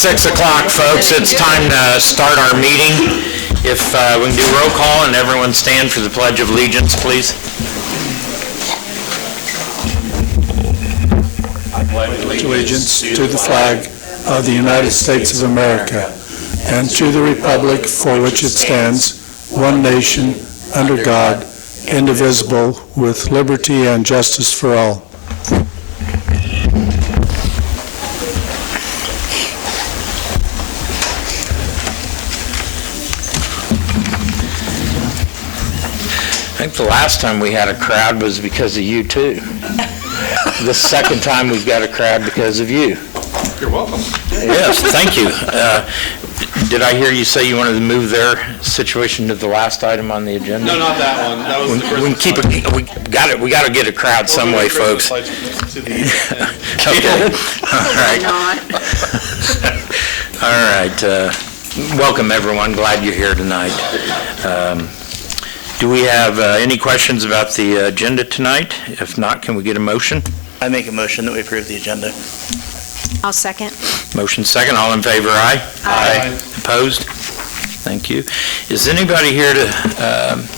6 o'clock, folks. It's time to start our meeting. If we can do roll call and everyone stand for the Pledge of Allegiance, please. I pledge allegiance to the flag of the United States of America and to the republic for which it stands, one nation, under God, indivisible, with liberty and justice for all. I think the last time we had a crowd was because of you, too. The second time we've got a crowd because of you. You're welcome. Yes, thank you. Did I hear you say you wanted to move their situation to the last item on the agenda? No, not that one. That was the We can keep it. We got to get a crowd some way, folks. Okay. All right. Welcome, everyone. Glad you're here tonight. Do we have any questions about the agenda tonight? If not, can we get a motion? I make a motion that we approve the agenda. I'll second. Motion second. All in favor, aye? Aye. Opposed? Thank you. Is anybody here to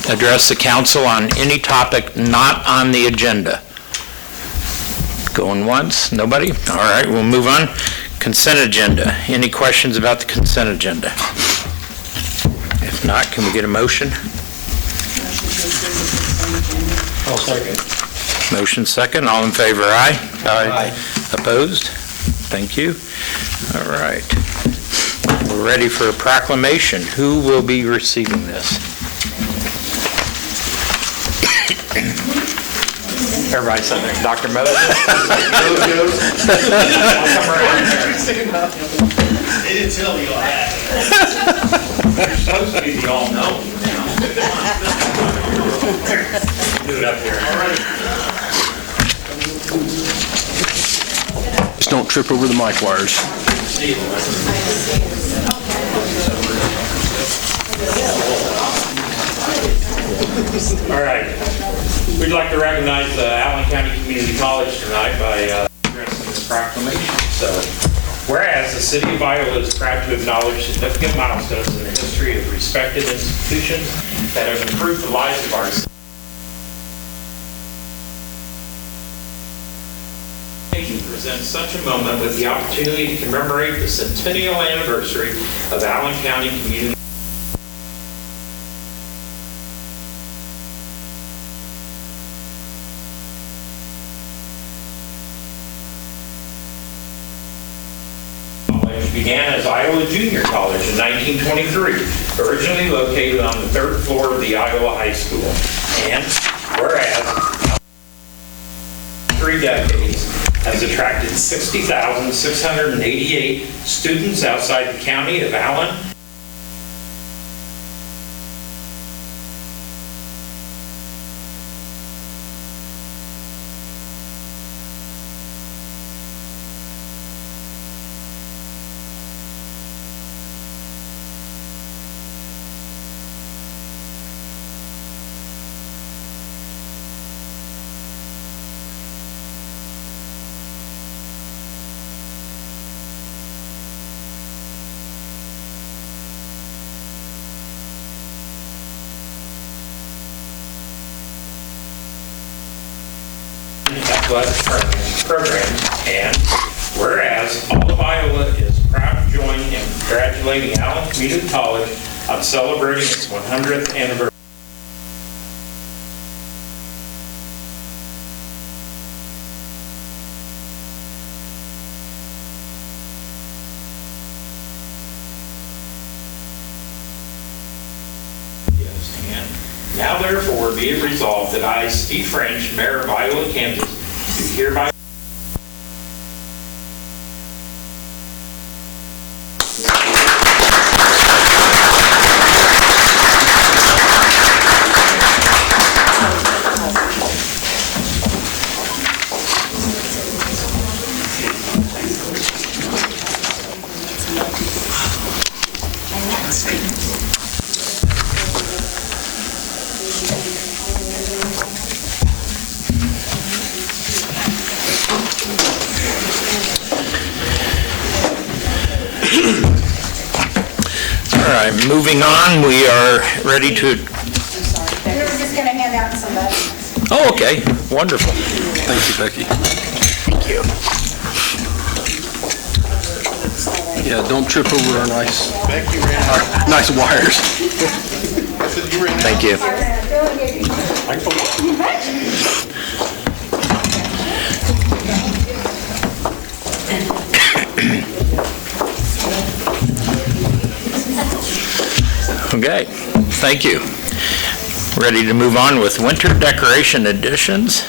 address the council on any topic not on the agenda? Going once? Nobody? All right, we'll move on. Consent agenda. Any questions about the consent agenda? If not, can we get a motion? I'll second. Motion second. All in favor, aye? Aye. Opposed? Thank you. All right. We're ready for a proclamation. Who will be receiving this? Everybody said that. Dr. Meadows? They didn't tell me all that. You're supposed to be the all-knowing. Do it up here. All right. Just don't trip over the mic wires. All right. We'd like to recognize Allen County Community College tonight by addressing this proclamation. So, whereas the city of Iola is proud to acknowledge significant milestones in the history of respected institutions that have improved the lives of our citizens. Presents such a moment with the opportunity to commemorate the centennial anniversary of Allen County Community. College began as Iola Junior College in 1923, originally located on the third floor of the Iola High School. And whereas 3 decades has attracted 60,688 students outside the county of Allen. Athletic programs, and whereas all of Iola is proud to join in congratulating Allen Community College on celebrating its 100th anniversary. Now therefore be it resolved that I, Steve French, Mayor of Iola, Kansas, do hereby All right, moving on, we are ready to, We were just going to hand out some documents. oh, okay, wonderful. Thank you, Becky. Thank you. Yeah, don't trip over our nice wires. Thank you. Okay, thank you. Ready to move on with winter decoration additions?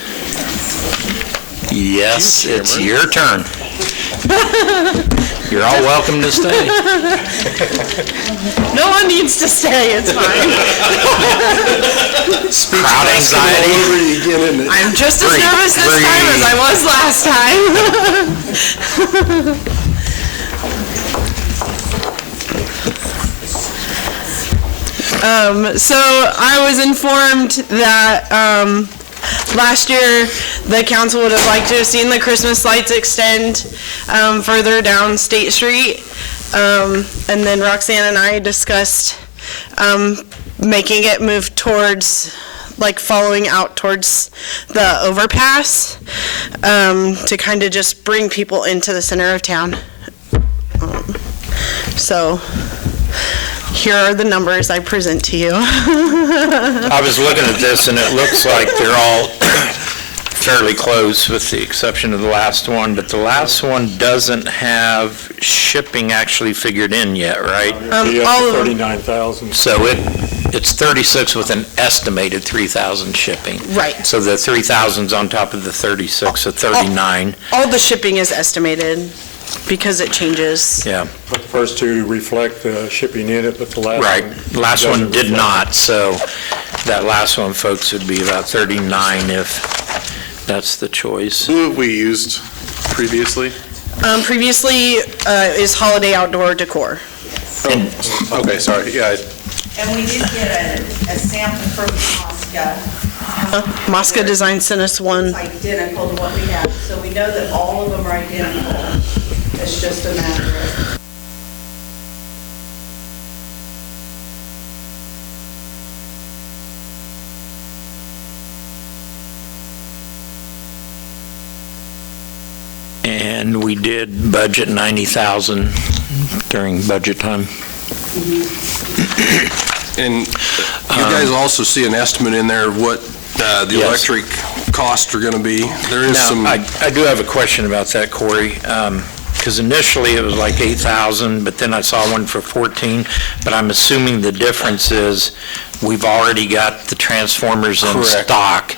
Yes, it's your turn. You're all welcome to stay. No one needs to stay, it's fine. Crowd anxiety. I'm just as Breathe, nervous this time as I was last time. So I was informed that last year the council would have liked to have seen the Christmas lights extend further down State Street. And then Roxanne and I discussed making it move towards, like following out towards the overpass to kind of just bring people into the center of town. So here are the numbers I present to you. I was looking at this, and it looks like they're all fairly close, with the exception of the last one, but the last one doesn't have shipping actually figured in yet, right? All of them. 39,000. So it's 36 with an estimated 3,000 shipping. Right. So the 3,000's on top of the 36, so 39. All the shipping is estimated because it changes. Yeah, But the first two reflect the shipping in it, but the last right. one The last one doesn't did reflect. not, so that last one, folks, would be about 39 if that's the choice. Who have we used previously? Previously is Holiday Outdoor Decor. Okay, sorry, yeah, And we did get a sample from Mosca. Mosca Design sent us one. It's identical to what we have, so we know that all of them are identical. It's just a matter of... And we did budget 90,000 during budget time. and you guys also see an estimate in there of what the Yes. electric costs are gonna be. There is some, Now, I do have a question about that, Corey, because initially it was like 8,000, but then I saw one for 14, but I'm assuming the difference is we've already got the transformers in Correct. stock.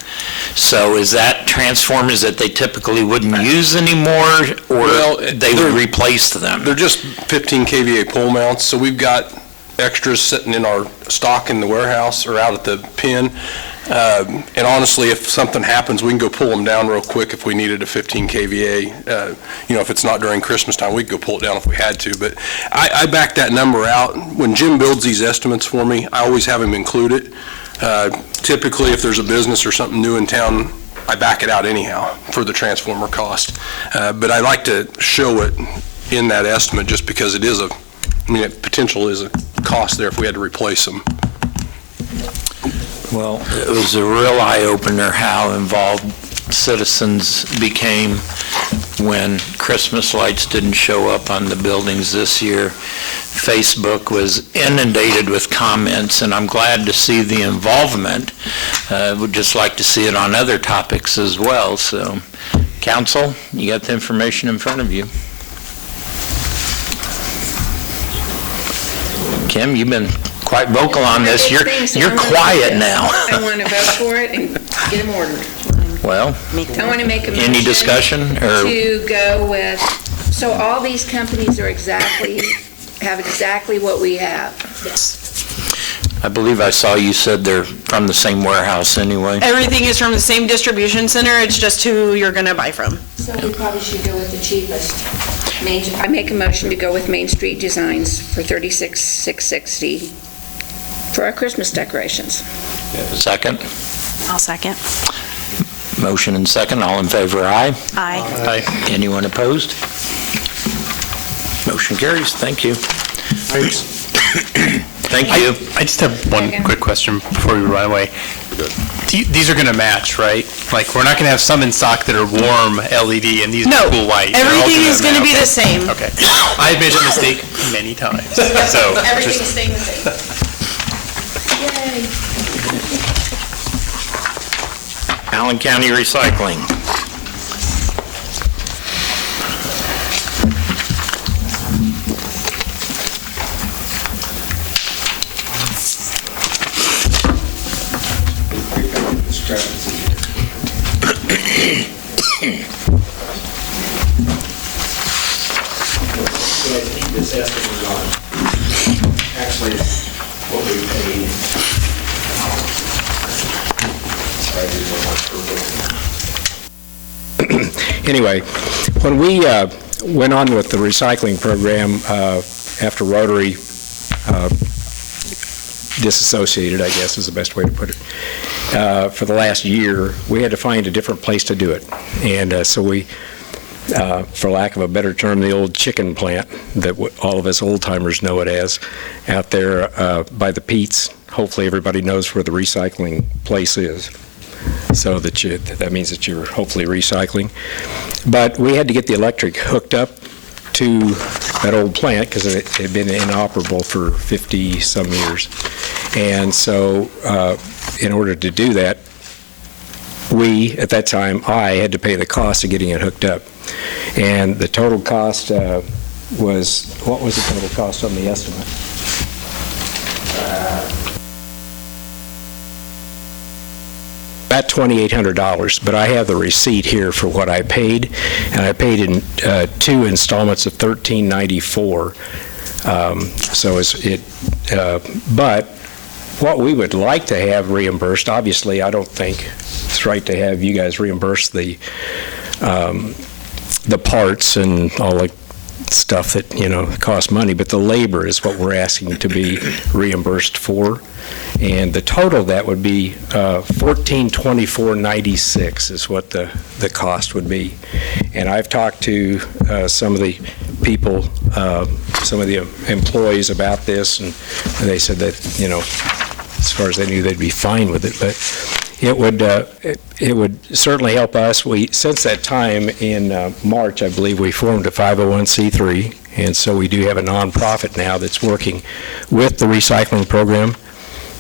So is that transformers that they typically wouldn't use anymore, or Well, they would replace them? they're just 15 kVA pole mounts, so we've got extras sitting in our stock in the warehouse or out at the pin. And honestly, if something happens, we can go pull them down real quick if we needed a 15 kVA. If it's not during Christmas time, we could go pull it down if we had to. But I back that number out. When Jim builds these estimates for me, I always have him include it. Typically, if there's a business or something new in town, I back it out anyhow for the transformer cost. But I like to show it in that estimate just because potential is a cost there if we had to replace them. Well, it was a real eye-opener how involved citizens became when Christmas lights didn't show up on the buildings this year. Facebook was inundated with comments, and I'm glad to see the involvement. Would just like to see it on other topics as well. So, council, you got the information in front of you. Kim, you've been quite vocal on this. You're quiet now. I want to vote for it and get them ordered. Well, I want to make a motion. any discussion, or? To go with, so all these companies are have exactly what we have. I believe I saw you said they're from the same warehouse anyway. Everything is from the same distribution center, it's just who you're gonna buy from. So we probably should go with the cheapest. I make a motion to go with Main Street Designs for $36,660 for our Christmas decorations. Second? I'll second. Motion and second, all in favor, aye? Aye. Aye. Anyone opposed? Motion carries. Thank you. Thank you. I just have one quick question before we run away. These are going to match, right? Like, we're not going to have some in stock that are warm LED and these No, are cool white. They're all everything is going to be match. the same. Okay. I've made that mistake many times. So Everything's just, staying the same. Yay. Allen County Recycling. This estimate is on, actually, what we paid. Anyway, when we went on with the recycling program after Rotary disassociated, I guess is the best way to put it, for the last year, we had to find a different place to do it. And so we, for lack of a better term, the old chicken plant that all of us old-timers know it as, out there by the Pete's. Hopefully everybody knows where the recycling place is. So that means that you're hopefully recycling. But we had to get the electric hooked up to that old plant because it had been inoperable for 50-some years. And so in order to do that, at that time, I had to pay the cost of getting it hooked up. And the total cost was, what was the total cost on the estimate? About $2,800, but I have the receipt here for what I paid, and I paid in 2 installments of $1,394. But what we would like to have reimbursed, obviously, I don't think it's right to have you guys reimburse the parts and all the stuff that, costs money, but the labor is what we're asking to be reimbursed for. And the total of that would be $1,424.96 is what the cost would be. And I've talked to some of the people, some of the employees about this, and they said that, as far as they knew, they'd be fine with it. But it would certainly help us. Since that time in March, I believe, we formed a 501c3, and so we do have a nonprofit now that's working with the recycling program.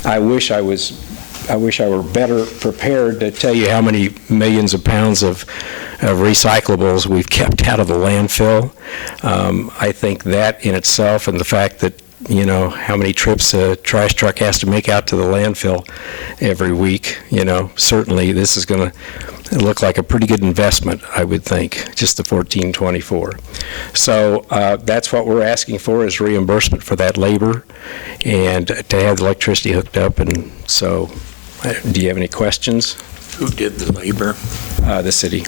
I wish I were better prepared to tell you how many millions of pounds of recyclables we've kept out of the landfill. I think that in itself, and the fact that how many trips a trash truck has to make out to the landfill every week, certainly this is going to look like a pretty good investment, I would think, just the $1,424. So that's what we're asking for, is reimbursement for that labor and to have the electricity hooked up. And so, do you have any questions? Who did the labor? The city.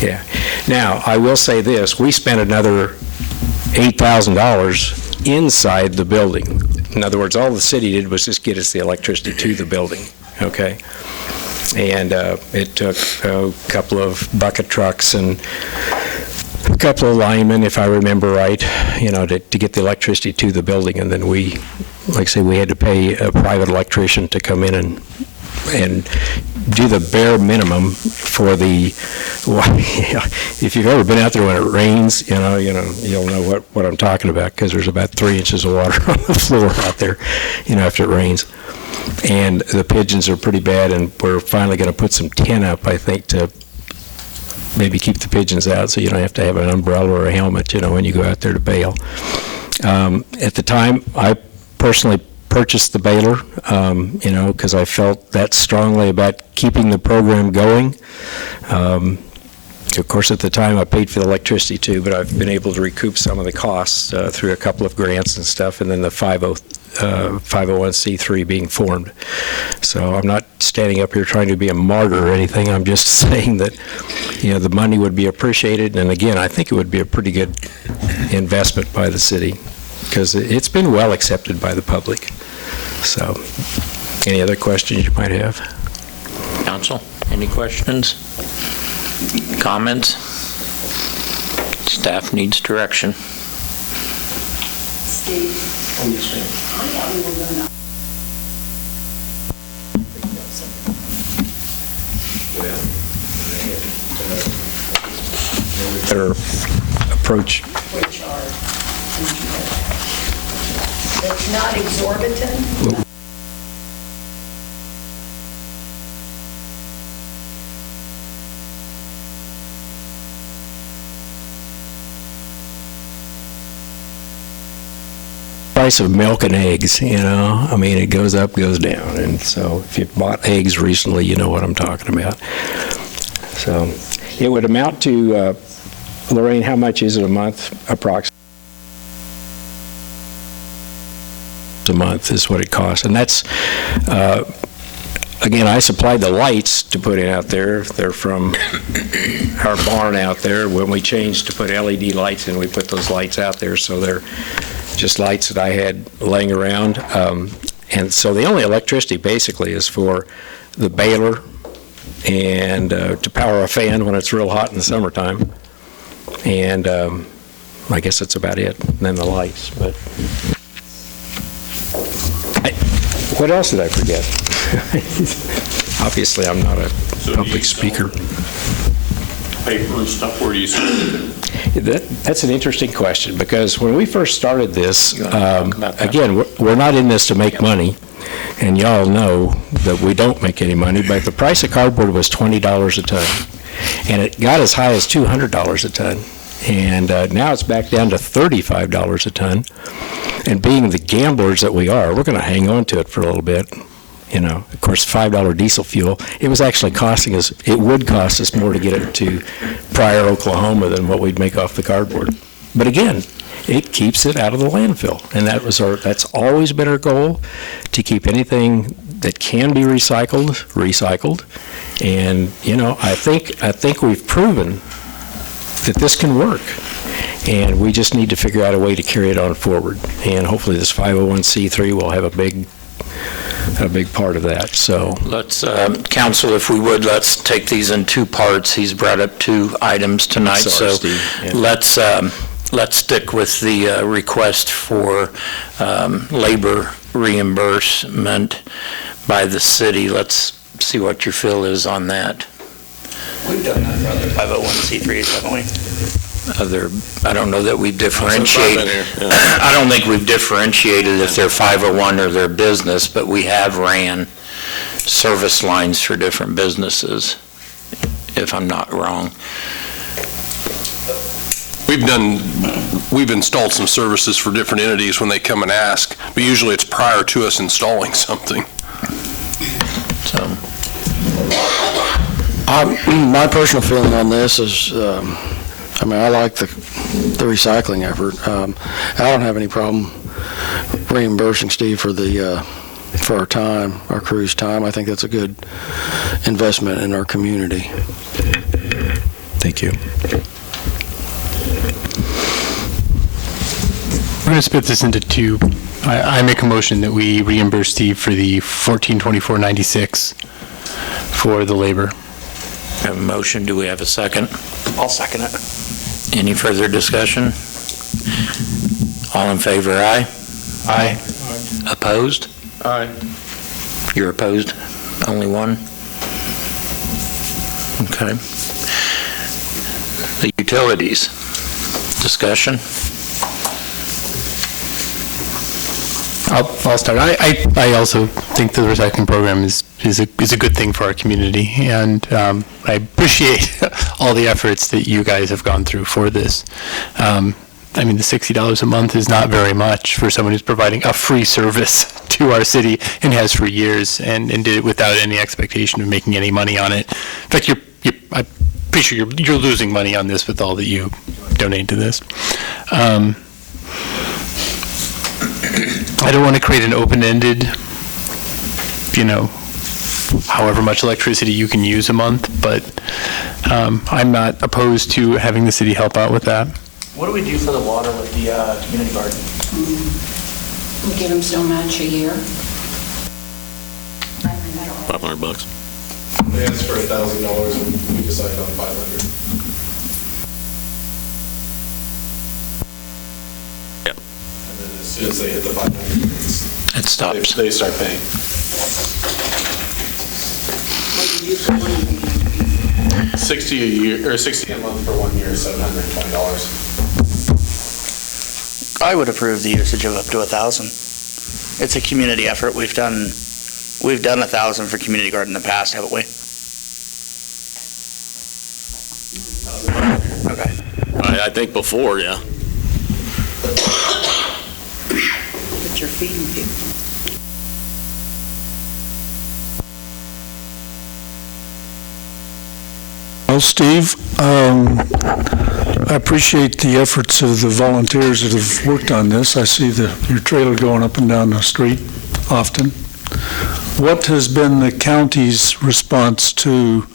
Yeah. Now, I will say this, we spent another $8,000 inside the building. In other words, all the city did was just get us the electricity to the building, okay? And it took a couple of bucket trucks and a couple of linemen, if I remember right, to get the electricity to the building. And then we, like I say, we had to pay a private electrician to come in and do the bare minimum for the, if you've ever been out there when it rains, you'll know what I'm talking about, because there's about 3 inches of water on the floor out there, after it rains. And the pigeons are pretty bad, and we're finally going to put some tin up, I think, to maybe keep the pigeons out, so you don't have to have an umbrella or a helmet, when you go out there to bail. At the time, I personally purchased the baler, because I felt that strongly about keeping the program going. Of course, at the time, I paid for the electricity too, but I've been able to recoup some of the costs through a couple of grants and stuff, and then the 501c3 being formed. So I'm not standing up here trying to be a martyr or anything. I'm just saying that, the money would be appreciated, and again, I think it would be a pretty good investment by the city, because it's been well accepted by the public. So, any other questions you might have? Council, any questions? Comments? Staff needs direction. Steve. Oh, yes, ma'am. I thought we were going to. Better approach. Which are, it's not exorbitant. Price of milk and eggs, you know, I mean, it goes up, goes down, and so if you've bought eggs recently, you know what I'm talking about. So it would amount to, Lorraine, how much is it a month, approximately? A month is what it costs, and that's, again, I supplied the lights to put in out there. They're from our barn out there. When we changed to put LED lights in, we put those lights out there, so they're just lights that I had laying around. And so the only electricity basically is for the baler and to power a fan when it's real hot in the summertime. And I guess that's about it. And then the lights. But what else did I forget? Obviously, I'm not a public speaker. Paper and stuff, where do you see it? That's an interesting question, because when we first started this, again, we're not in this to make money, and y'all know that we don't make any money, but the price of cardboard was $20 a ton, and it got as high as $200 a ton, and now it's back down to $35 a ton, and being the gamblers that we are, we're going to hang on to it for a little bit. You know, of course, $5 diesel fuel, it was actually costing us, it would cost us more to get it to Pryor, Oklahoma than what we'd make off the cardboard. But again, it keeps it out of the landfill. And that's always been our goal, to keep anything that can be recycled. And, you know, I think we've proven that this can work. And we just need to figure out a way to carry it on forward. And hopefully this 501c3 will have a big part of that. So let's, Council, if we would, let's take these in two parts. He's brought up two items tonight, Sorry, so Steve. Yeah. let's stick with the request for labor reimbursement by the city. Let's see what your feel is on that. We've done that for other 501c3s, haven't we? I don't know that we differentiate. I don't think we've differentiated if they're 501 or their business, but we have ran service lines for different businesses, if I'm not wrong. We've installed some services for different entities when they come and ask, but usually it's prior to us installing something. So, my personal feeling on this is, I mean, I like the recycling effort. I don't have any problem reimbursing Steve for our time, our crew's time. I think that's a good investment in our community. thank you. We're going to split this into two. I make a motion that we reimburse Steve for the $1424.96 for the labor. have a motion. Do we have a second? I'll second it. Any further discussion? All in favor, aye? Aye. Opposed? Aye. You're opposed? Only one? Okay. The utilities, discussion? I'll start. I also think the recycling program is a good thing for our community, and I appreciate all the efforts that you guys have gone through for this. I mean, the $60 a month is not very much for someone who's providing a free service to our city and has for years, and did it without any expectation of making any money on it. In fact, I'm pretty sure you're losing money on this with all that you donate to this. I don't want to create an open-ended, however much electricity you can use a month, but I'm not opposed to having the city help out with that. What do we do for the water with the community garden? We give them so much a year. $500. They asked for $1,000 and we decided on $500. Yep. And then soon as they hit the 500, It stops. they start paying. $60 a year, or $60 a month for 1 year, $720. I would approve the usage of up to 1,000. It's a community effort. We've done 1,000 for community garden in the past, haven't we? Okay. I think before, yeah. But you're feeding people. Well, Steve, I appreciate the efforts of the volunteers that have worked on this. I see your trailer going up and down the street often. What has been the county's response to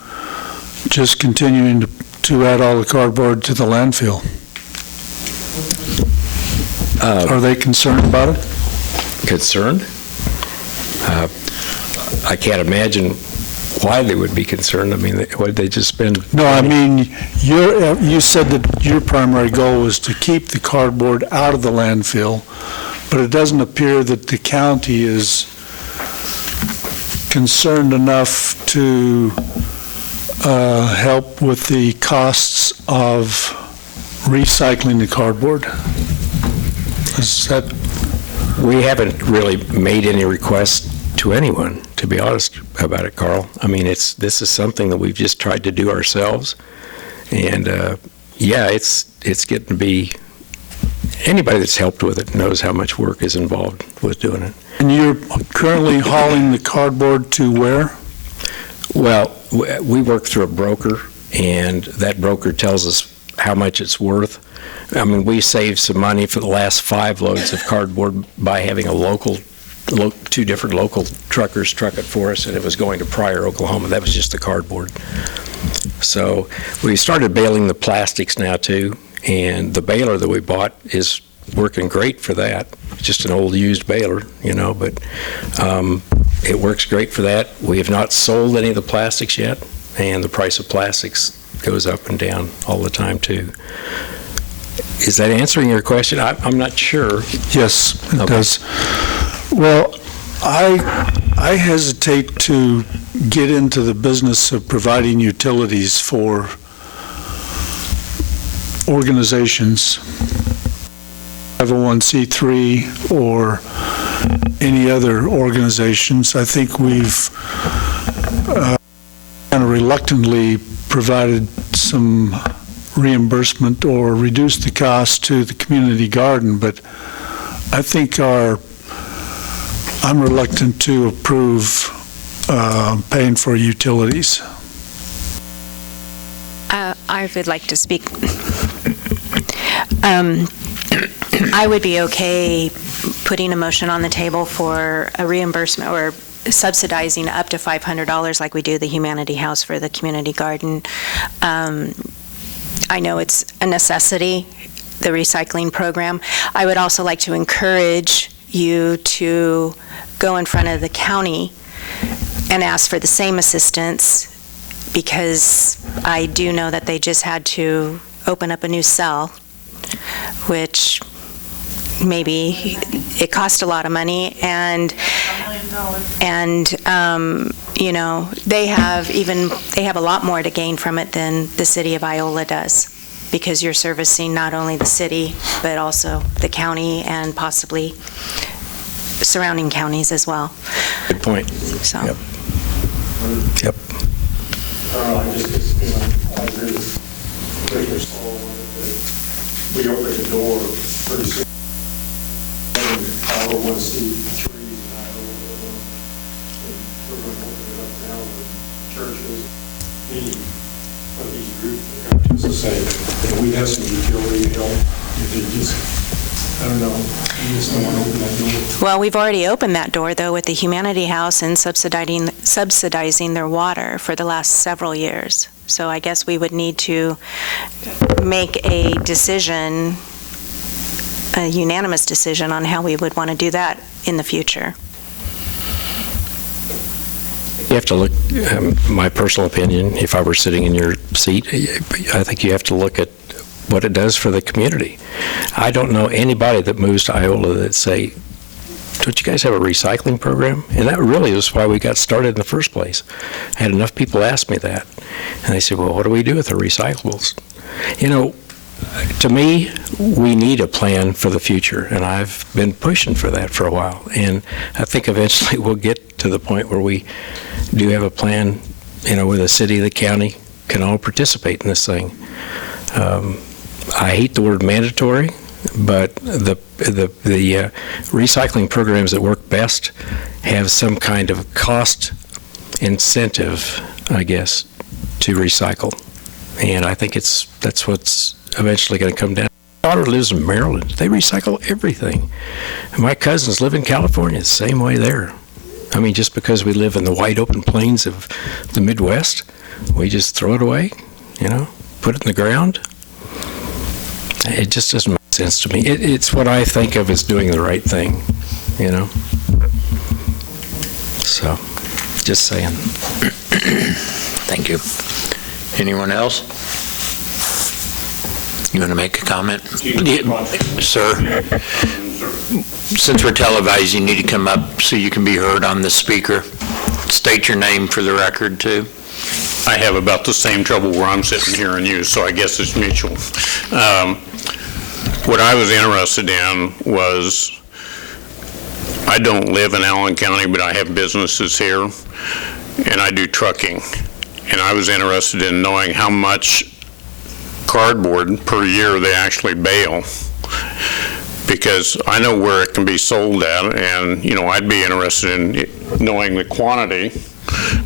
just continuing to add all the cardboard to the landfill? Are they concerned about it? Concerned? I can't imagine why they would be concerned. I mean, what did they just spend? No, I mean, you said that your primary goal was to keep the cardboard out of the landfill, but it doesn't appear that the county is concerned enough to help with the costs of recycling the cardboard. Is that? We haven't really made any requests to anyone, to be honest about it, Carl. I mean, this is something that we've just tried to do ourselves. And yeah, it's getting to be, anybody that's helped with it knows how much work is involved with doing it. And you're currently hauling the cardboard to where? Well, we work through a broker, and that broker tells us how much it's worth. I mean, we saved some money for the last 5 loads of cardboard by having two different local truckers truck it for us, and it was going to Pryor, Oklahoma. That was just the cardboard. So we started baling the plastics now too, and the baler that we bought is working great for that. Just an old used baler, but it works great for that. We have not sold any of the plastics yet, and the price of plastics goes up and down all the time too. Is that answering your question? I'm not sure. Yes, it does. Well, I hesitate to get into the business of providing utilities for organizations, 501c3 or any other organizations. I think we've kind of reluctantly provided some reimbursement or reduced the cost to the community garden, but I think I'm reluctant to approve paying for utilities. I would like to speak. I would be okay putting a motion on the table for a reimbursement or subsidizing up to $500 like we do the Humanity House for the community garden. I know it's a necessity, the recycling program. I would also like to encourage you to go in front of the county and ask for the same assistance, because I do know that they just had to open up a new cell, which maybe it cost a lot of money, and they have a lot more to gain from it than the city of Iola does, because you're servicing not only the city but also the county and possibly surrounding counties as well. Good point. So. Yep. I agree with Commissioner Stoll that we opened the door pretty soon. Iowa wants to see trees in Iowa. We're going to open it up now with churches, any of these groups that come to us and say, we have some utility help. If they just, I don't know, you just don't want to open that door. Well, we've already opened that door, though, with the Humanity House and subsidizing their water for the last several years. So I guess we would need to make a decision, a unanimous decision on how we would want to do that in the future. You have to look, my personal opinion, if I were sitting in your seat, I think you have to look at what it does for the community. I don't know anybody that moves to Iola that say, don't you guys have a recycling program? And that really is why we got started in the first place. I had enough people ask me that. And they said, well, what do we do with the recyclables? You know, to me, we need a plan for the future, and I've been pushing for that for a while. And I think eventually we'll get to the point where we do have a plan, you know, where the city, the county can all participate in this thing. I hate the word mandatory, but the recycling programs that work best have some kind of cost incentive, I guess, to recycle. And I think that's what's eventually going to come down. My daughter lives in Maryland. They recycle everything. And my cousins live in California, the same way there. I mean, just because we live in the wide open plains of the Midwest, we just throw it away, you know, put it in the ground. It just doesn't make sense to me. It's what I think of as doing the right thing, you know. So, just saying. Thank you. Anyone else? You want to make a comment? Sir, since we're televised, you need to come up so you can be heard on the speaker. State your name for the record, too. I have about the same trouble where I'm sitting hearing you, so I guess it's mutual. What I was interested in was, I don't live in Allen County, but I have businesses here, and I do trucking. And I was interested in knowing how much cardboard per year they actually bale, because I know where it can be sold at, and, you know, I'd be interested in knowing the quantity,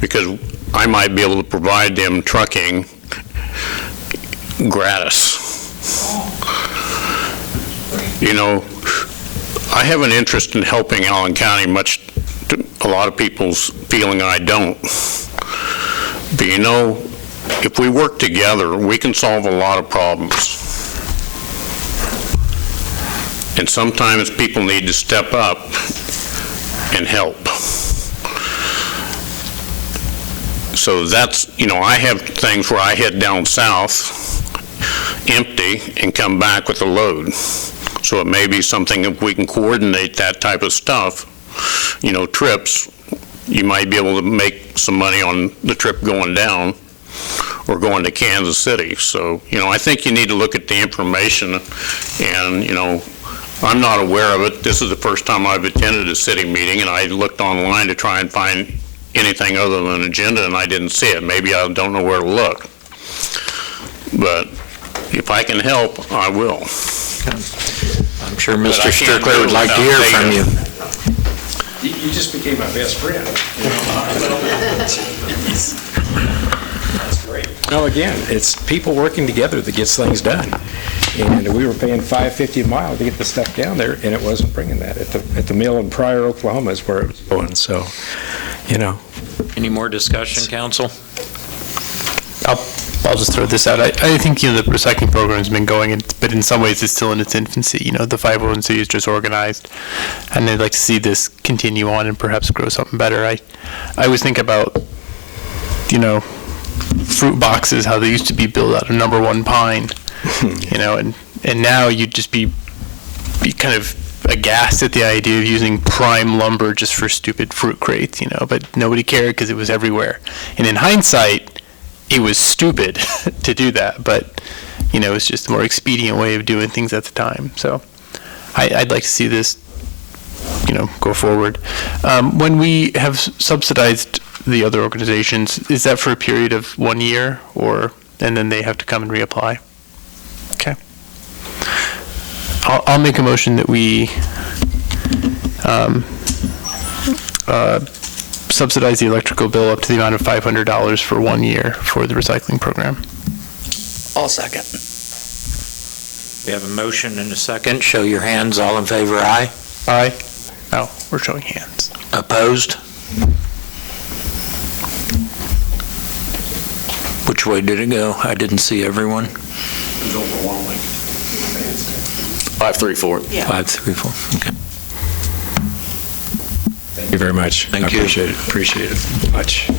because I might be able to provide them trucking gratis. You know, I have an interest in helping Allen County, much to a lot of people's feeling I don't. But you know, if we work together, we can solve a lot of problems. And sometimes people need to step up and help. So that's, you know, I have things where I head down south empty and come back with a load. So it may be something, if we can coordinate that type of stuff, you know, trips, you might be able to make some money on the trip going down or going to Kansas City. So, you know, I think you need to look at the information, and, you know, I'm not aware of it. This is the first time I've attended a city meeting, and I looked online to try and find anything other than an agenda, and I didn't see it. Maybe I don't know where to look. But if I can help, I will. I'm sure Mr. Strickler would like to hear from you. You just became my best friend. That's great. No, again, it's people working together that gets things done. And we were paying $5.50 a mile to get the stuff down there, and it wasn't bringing that. At the mill in Pryor, Oklahoma is where it was going. So, you know. Any more discussion, council? I'll just throw this out. I think, you know, the recycling program's been going, but in some ways it's still in its infancy. You know, the 501c is just organized, and I'd like to see this continue on and perhaps grow something better. I always think about, you know, fruit boxes, how they used to be built out of number one pine, you know, and now you'd just be kind of aghast at the idea of using prime lumber just for stupid fruit crates, you know, but nobody cared because it was everywhere. And in hindsight, it was stupid to do that, but, you know, it's just a more expedient way of doing things at the time. So I'd like to see this, you know, go forward. When we have subsidized the other organizations, is that for a period of 1 year, and then they have to come and reapply? Okay. I'll make a motion that we subsidize the electrical bill up to the amount of $500 for 1 year for the recycling program. I'll second. We have a motion and a second. Show your hands. All in favor, aye? Aye. Oh, we're showing hands. Opposed? Which way did it go? I didn't see everyone. It was overwhelming. 534. Yeah. 534, okay. Thank you very much. Thank you. Appreciate it much.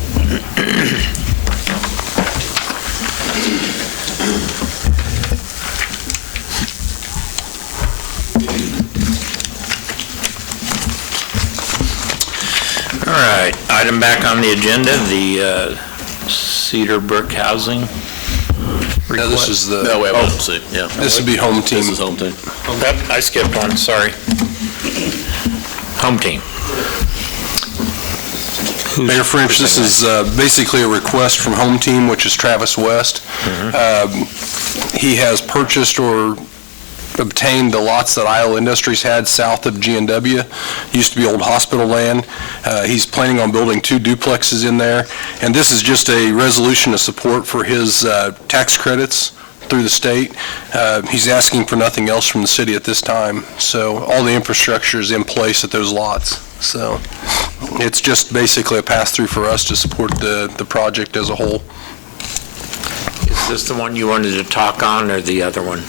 All right, item back on the agenda, the Cedar Brook housing. No, this is the. No, we haven't seen, yeah. This would be home team. This is home team. Yep, I skipped one, sorry. Home team. Mayor French, this is basically a request from Home Team, which is Travis West. He has purchased or obtained the lots that Iola Industries had south of G&W. Used to be old hospital land. He's planning on building 2 duplexes in there, and this is just a resolution of support for his tax credits through the state. He's asking for nothing else from the city at this time, so all the infrastructure is in place at those lots. So it's just basically a pass-through for us to support the project as a whole. Is this the one you wanted to talk on, or the other one?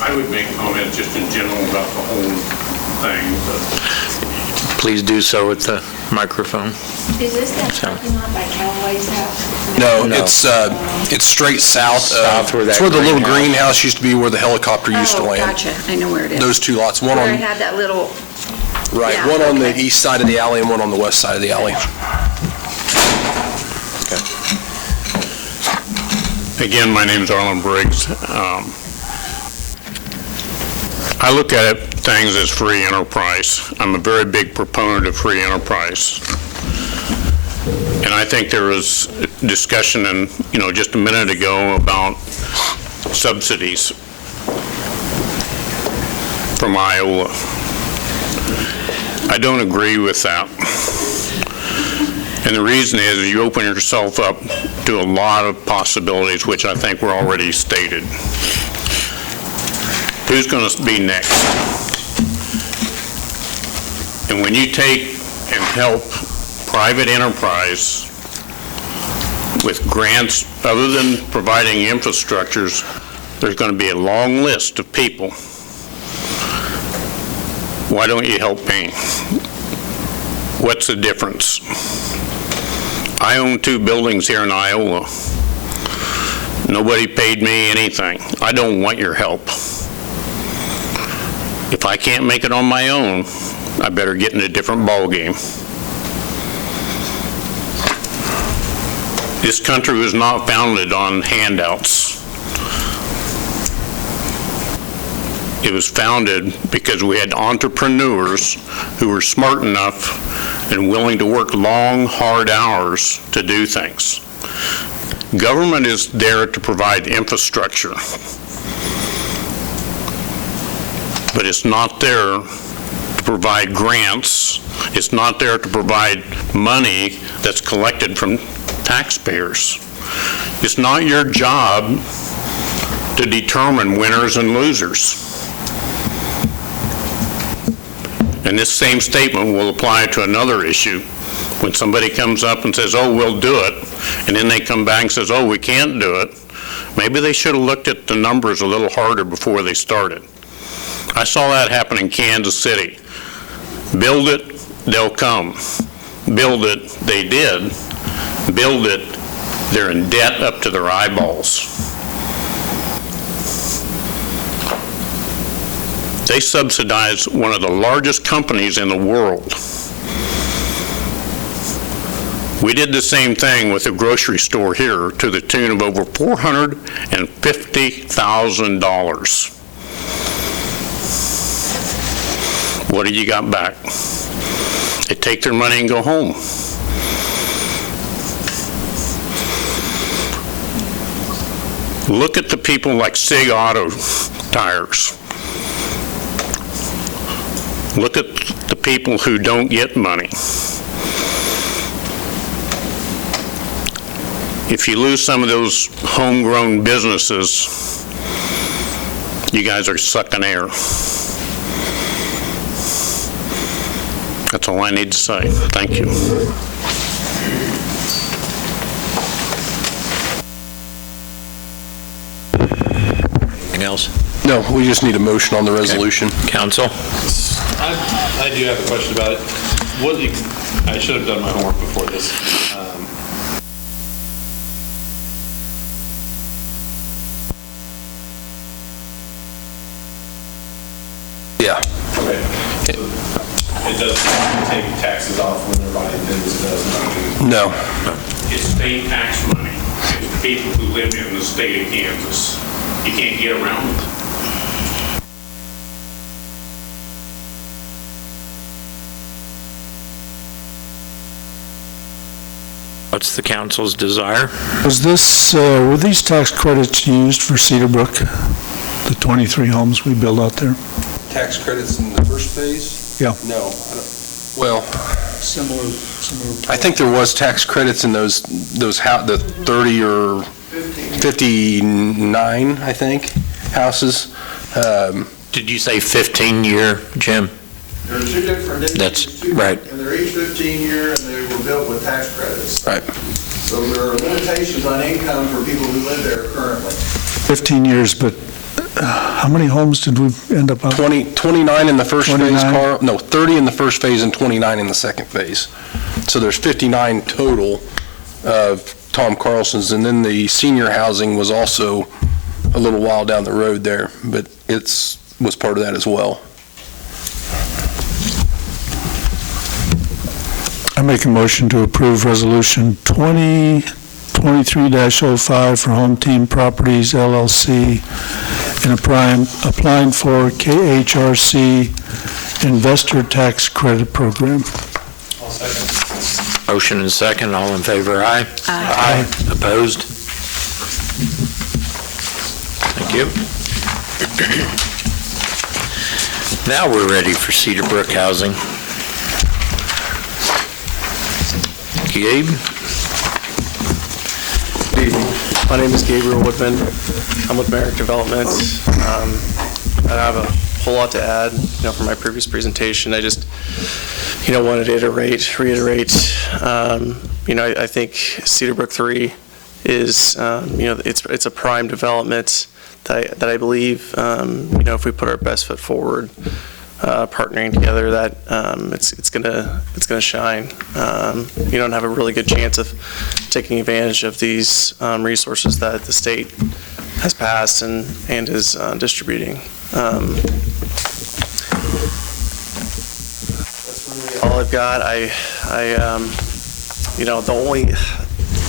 I would make comments just in general about the whole thing, but... Please do so with the microphone. Is this that parking lot by Callaway's house? No, it's straight south. South where that it's where the little greenhouse. greenhouse used to be, where the helicopter used to land. Oh, gotcha. I know where it is. Those 2 lots, one Where it on, had that little, right, yeah, one on the okay. east side of the alley and one on the west side of the alley. Again, my name's Arlen Briggs. I look at things as free enterprise. I'm a very big proponent of free enterprise. And I think there was discussion just a minute ago about subsidies from Iola. I don't agree with that. And the reason is you open yourself up to a lot of possibilities, which I think were already stated. Who's going to be next? And when you take and help private enterprise with grants, other than providing infrastructures, there's going to be a long list of people. Why don't you help me? What's the difference? I own 2 buildings here in Iola. Nobody paid me anything. I don't want your help. If I can't make it on my own, I better get in a different ballgame. This country was not founded on handouts. It was founded because we had entrepreneurs who were smart enough and willing to work long, hard hours to do things. Government is there to provide infrastructure, but it's not there to provide grants. It's not there to provide money that's collected from taxpayers. It's not your job to determine winners and losers. And this same statement will apply to another issue. When somebody comes up and says, oh, we'll do it, and then they come back and says, oh, we can't do it, maybe they should have looked at the numbers a little harder before they started. I saw that happen in Kansas City. Build it, they'll come. Build it, they did. Build it, they're in debt up to their eyeballs. They subsidize one of the largest companies in the world. We did the same thing with a grocery store here to the tune of over $450,000. What do you got back? They take their money and go home. Look at the people like Sig Auto Tires. Look at the people who don't get money. If you lose some of those homegrown businesses, you guys are sucking air. That's all I need to say. Thank you. Anything else? No, we just need a motion on the resolution. Council? I do have a question about it. I should have done my homework before this. Yeah. Okay. It does take taxes off when they're buying things, it doesn't. No. It's state tax money. It's people who live in the state of Kansas. You can't get around it. What's the council's desire? Was this, were these tax credits used for Cedar Brook, the 23 homes we built out there? Tax credits in the first phase? Yeah. No. Well, Similar. I think there was tax credits in those the 30 or 59, I think, houses. Did you say 15-year, Jim? There are two different That's right. And they're each 15-year, and they were built with tax credits. Right. So there are limitations on income for people who live there currently. 15 years, but how many homes did we end up on? 29 in the first 29? phase, Carl. No, 30 in the first phase and 29 in the second phase. So there's 59 total of Tom Carlson's, and then the senior housing was also a little while down the road there, but was part of that as well. I make a motion to approve Resolution 2023-05 for Home Team Properties LLC and applying for KHRC Investor Tax Credit Program. I'll second. Motion and second, all in favor, aye? Aye. Opposed? Thank you. Now we're ready for Cedar Brook Housing. Gabe? Good evening. My name is Gabriel Woodman. I'm with Merrick Development. I don't have a whole lot to add, from my previous presentation. I just, wanted to reiterate. I think Cedar Brook 3 is, it's a prime development that I believe, if we put our best foot forward, partnering together, that it's gonna shine. You don't have a really good chance of taking advantage of these resources that the state has passed and is distributing. That's really all I've got. The only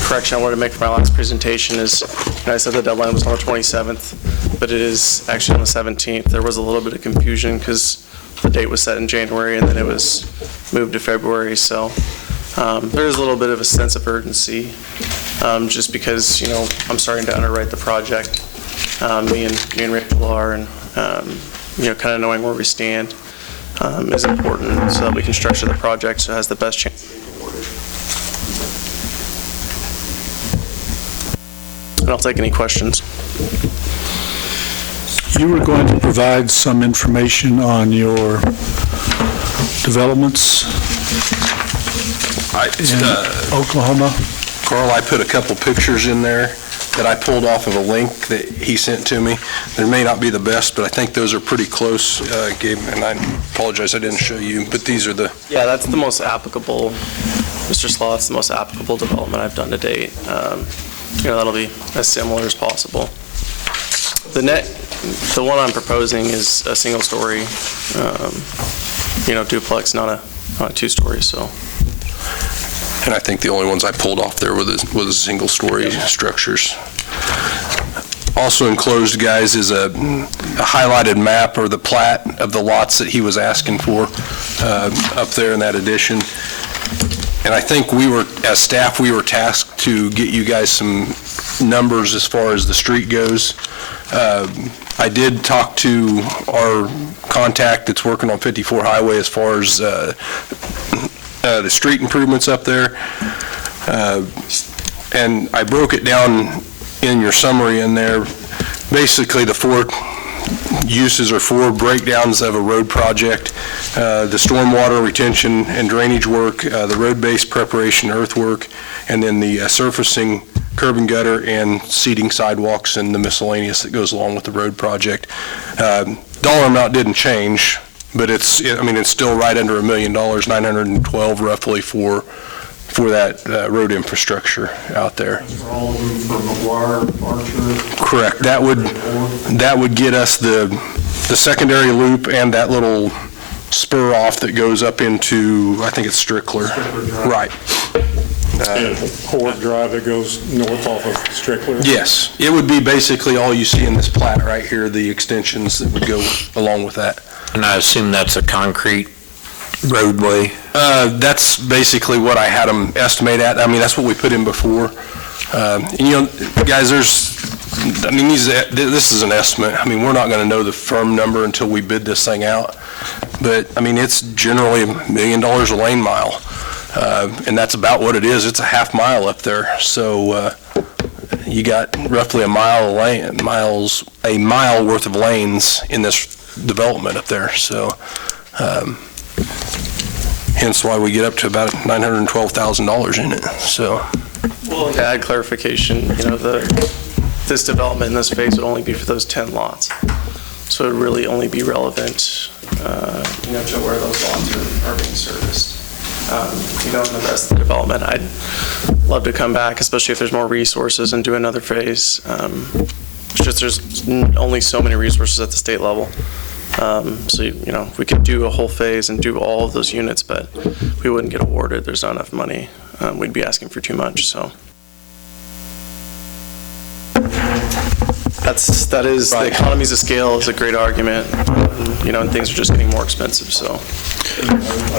correction I wanted to make for my last presentation is, I said the deadline was on the 27th, but it is actually on the 17th. There was a little bit of confusion because the date was set in January and then it was moved to February. So there is a little bit of a sense of urgency, just because, I'm starting to underwrite the project. Me and Rachel are, and kind of knowing where we stand is important so that we can structure the project so it has the best chance. And I'll take any questions. You were going to provide some information on your developments in Oklahoma. Carl, I put a couple pictures in there that I pulled off of a link that he sent to me. They may not be the best, but I think those are pretty close, Gabe, and I apologize I didn't show you, but these are the... Yeah, that's the most applicable, Mr. Slaw, that's the most applicable development I've done to date. That'll be as similar as possible. The one I'm proposing is a single story, duplex, not a two-story, so. And I think the only ones I pulled off there were the single-story structures. Also enclosed, guys, is a highlighted map or the plat of the lots that he was asking for up there in that addition. And I think as staff, we were tasked to get you guys some numbers as far as the street goes. I did talk to our contact that's working on 54 Highway as far as the street improvements up there. And I broke it down in your summary in there. Basically, the four uses or four breakdowns of a road project: the stormwater retention and drainage work, the road-based preparation earthwork, and then the surfacing, curb and gutter, and seeding sidewalks and the miscellaneous that goes along with the road project. Dollar amount didn't change, but it's still right under $1 million, 912 roughly for that road infrastructure out there. For all of them, for McGuire, Archer? Correct. That would get us the secondary loop and that little spur off that goes up into, I think it's Strickler. Right. And Horde Drive that goes north off of Strickler? Yes, it would be basically all you see in this plat right here, the extensions that would go along with that. And I assume that's a concrete roadway? That's basically what I had them estimate at. I mean, that's what we put in before. And, you know, guys, this is an estimate. I mean, we're not going to know the firm number until we bid this thing out. But, I mean, it's generally $1 million a lane mile. And that's about what it is. It's a half mile up there. So you got roughly a mile worth of lanes in this development up there. So hence why we get up to about $912,000 in it. So. Well, to add clarification, you know, this development in this phase would only be for those 10 lots. So it would really only be relevant, you know, to where those lots are being serviced. You know, in the rest of the development, I'd love to come back, especially if there's more resources, and do another phase. It's just there's only so many resources at the state level. So, you know, we could do a whole phase and do all of those units, but we wouldn't get awarded. There's not enough money. We'd be asking for too much, so. That is, the economies of scale is a great argument, you know, and things are just getting more expensive, so. I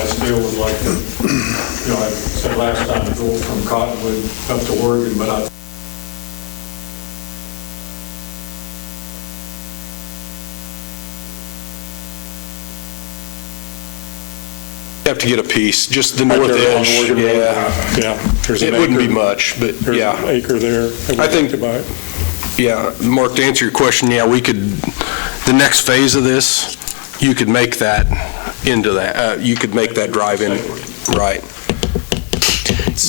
still would like to, you know, I said last time, go from Cottonwood up to Oregon, but I have to get a piece, just the north edge. Yeah. There's it wouldn't be much, but there's yeah. an acre there. I think, yeah, Mark, to answer your question, yeah, we could, the next phase of this, you could make that into that, you could make that drive in, right.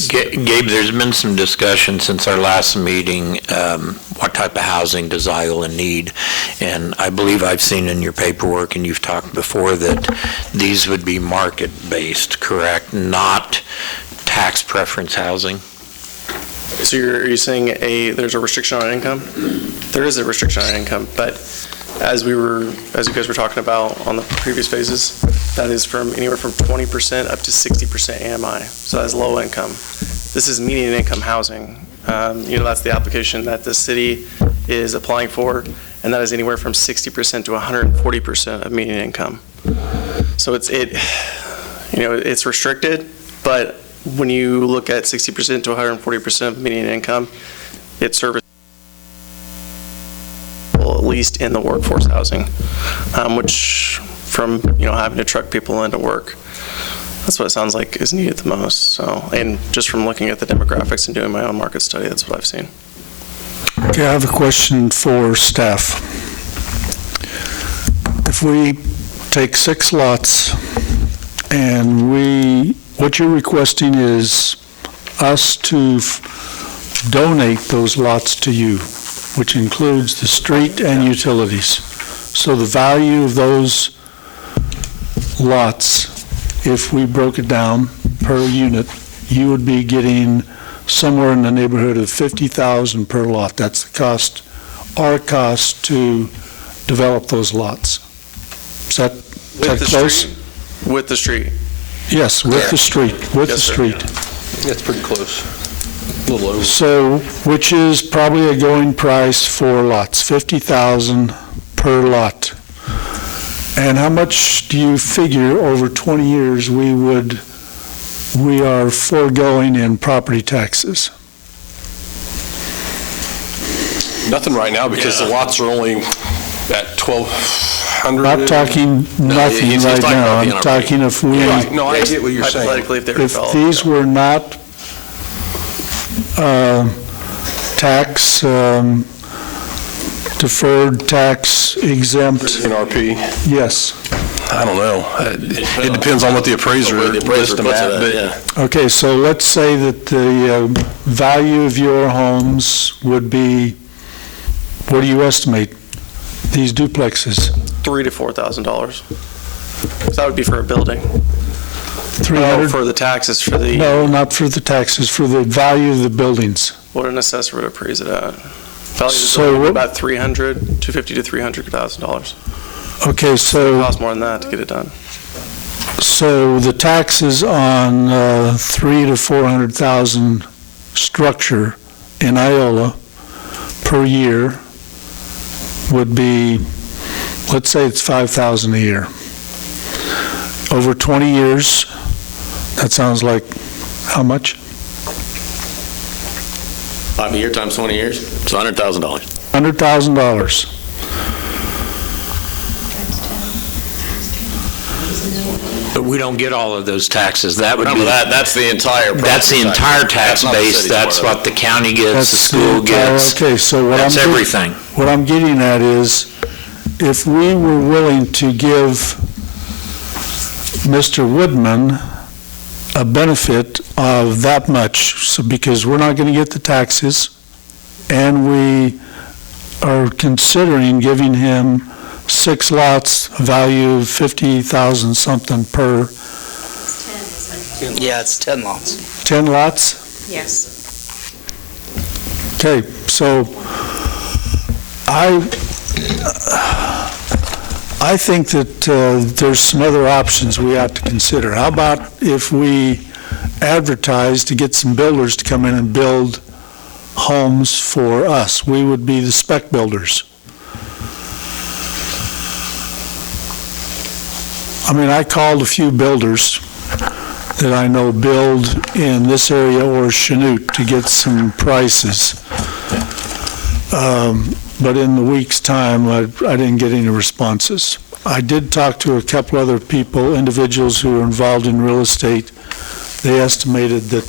Gabe, there's been some discussion since our last meeting, what type of housing does Iola need? And I believe I've seen in your paperwork, and you've talked before, that these would be market-based, correct? Not tax preference housing? So are you saying there's a restriction on income? There is a restriction on income, but as you guys were talking about on the previous phases, that is from anywhere from 20% up to 60% AMI. So that's low income. This is median income housing. You know, that's the application that the city is applying for, and that is anywhere from 60% to 140% of median income. So it's restricted, but when you look at 60% to 140% of median income, it services at least in the workforce housing, which from, you know, having to truck people into work, that's what it sounds like is needed the most. So, and just from looking at the demographics and doing my own market study, that's what I've seen. Okay, I have a question for staff. If we take 6 lots and what you're requesting is us to donate those lots to you, which includes the street and utilities. So the value of those lots, if we broke it down per unit, you would be getting somewhere in the neighborhood of $50,000 per lot. That's the cost, our cost to develop those lots. Is that close? With the street? Yes, with the street, That's pretty close. A little over. So, which is probably a going price for lots, $50,000 per lot. And how much do you figure over 20 years we are foregoing in property taxes? Nothing right now, because the lots are only at 1,200. Not talking nothing right now. I'm talking if we... Right. No, I get what you're saying. Hypothetically, If these were not deferred tax exempt. NRP? Yes. I don't know. It depends on what the appraiser lists them at. Okay, so let's say that the value of your homes would be, what do you estimate, these duplexes? $3,000 to $4,000. That would be for a building. 300? For the taxes, for the... No, not for the taxes, for the value of the buildings. What an assessor would appraise it at. Value of the So building would be what- about $250,000 to $300,000. Okay, so... It costs more than that to get it done. So the taxes on 300,000 to 400,000 structure in Iola per year would be, let's say it's 5,000 a year. Over 20 years, that sounds like how much? 5 a year times 20 years, it's $100,000. $100,000. But we don't get all of those taxes. That would be. Remember that's the entire. That's the entire tax not the base. city's That's part of what the county gets, the That's school entire- gets. Okay, so what That's I'm everything. What I'm getting at is, if we were willing to give Mr. Woodman a benefit of that much, so because we're not going to get the taxes, and we are considering giving him 6 lots, value of 50,000 something per, Yeah, it's 10 lots. 10 lots? Yes. Okay, so I think that there's some other options we have to consider. How about if we advertise to get some builders to come in and build homes for us? We would be the spec builders. I mean, I called a few builders that I know build in this area or Chanute to get some prices. But in the week's time, I didn't get any responses. I did talk to a couple other people, individuals who are involved in real estate. They estimated that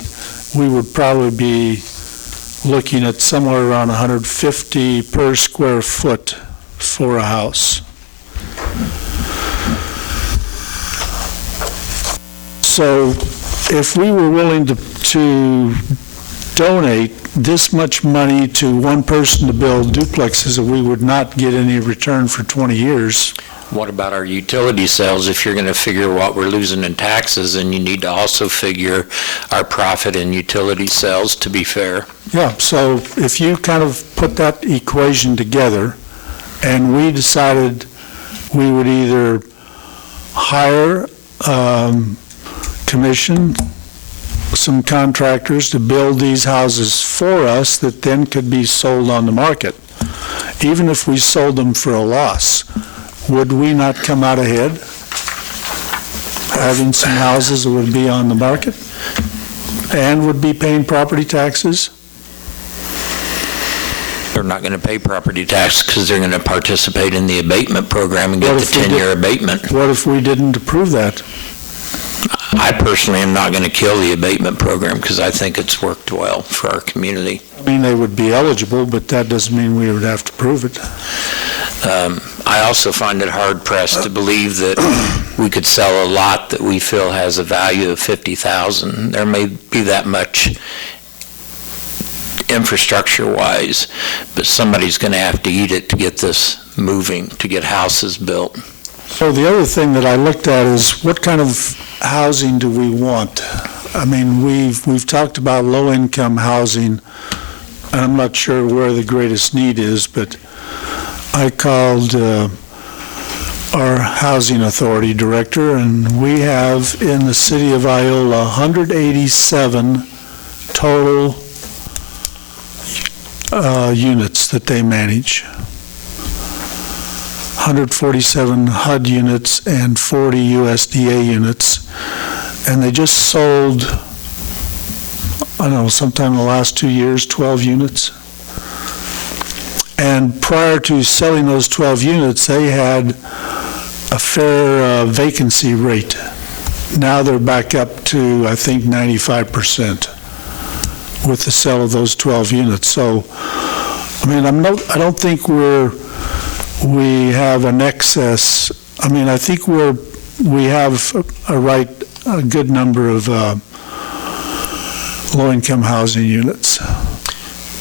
we would probably be looking at somewhere around 150 per square foot for a house. So if we were willing to donate this much money to one person to build duplexes, that we would not get any return for 20 years. What about our utility sales? If you're going to figure what we're losing in taxes, then you need to also figure our profit in utility sales, to be fair. Yeah, so if you kind of put that equation together, and we decided we would either hire, commission some contractors to build these houses for us that then could be sold on the market. Even if we sold them for a loss, would we not come out ahead having some houses that would be on the market and would be paying property taxes? They're not going to pay property tax because they're going to participate in the abatement program and get the 10-year abatement. What if we didn't approve that? I personally am not going to kill the abatement program because I think it's worked well for our community. I mean, they would be eligible, but that doesn't mean we would have to prove it. I also find it hard-pressed to believe that we could sell a lot that we feel has a value of $50,000. There may be that much infrastructure-wise, but somebody's going to have to eat it to get this moving, to get houses built. So the other thing that I looked at is what kind of housing do we want? I mean, we've talked about low-income housing, and I'm not sure where the greatest need is, but I called our housing authority director, and we have in the city of Iola 187 total units that they manage. 147 HUD units and 40 USDA units. And they just sold, I don't know, sometime in the last 2 years, 12 units. And prior to selling those 12 units, they had a fair vacancy rate. Now they're back up to, I think, 95% with the sale of those 12 units. So, I mean, I don't think we have an excess. I mean, I think we have a good number of low-income housing units.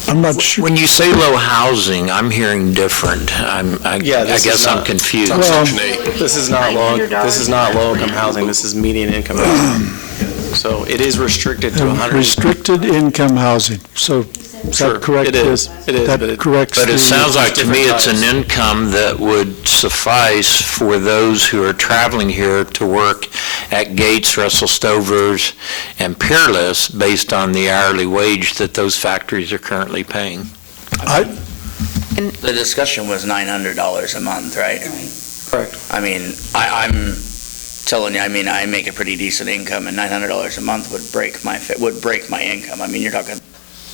I'm not sure. When you say low housing, I'm hearing different. I guess I'm confused. Well, this is not low. This is not low-income housing. This is median income housing. So it is restricted to 100. Restricted income housing. So Is that correct? It is. It is, That but it- corrects But it the- sounds like to me it's an different income that would suffice for those who are traveling here to work at Gates, Russell Stover's, and Peerless based on the hourly wage that those factories are currently paying. The discussion was $900 a month, right? Correct. I mean, I'm telling you, I mean, I make a pretty decent income, and $900 a month would break my income. I mean, you're talking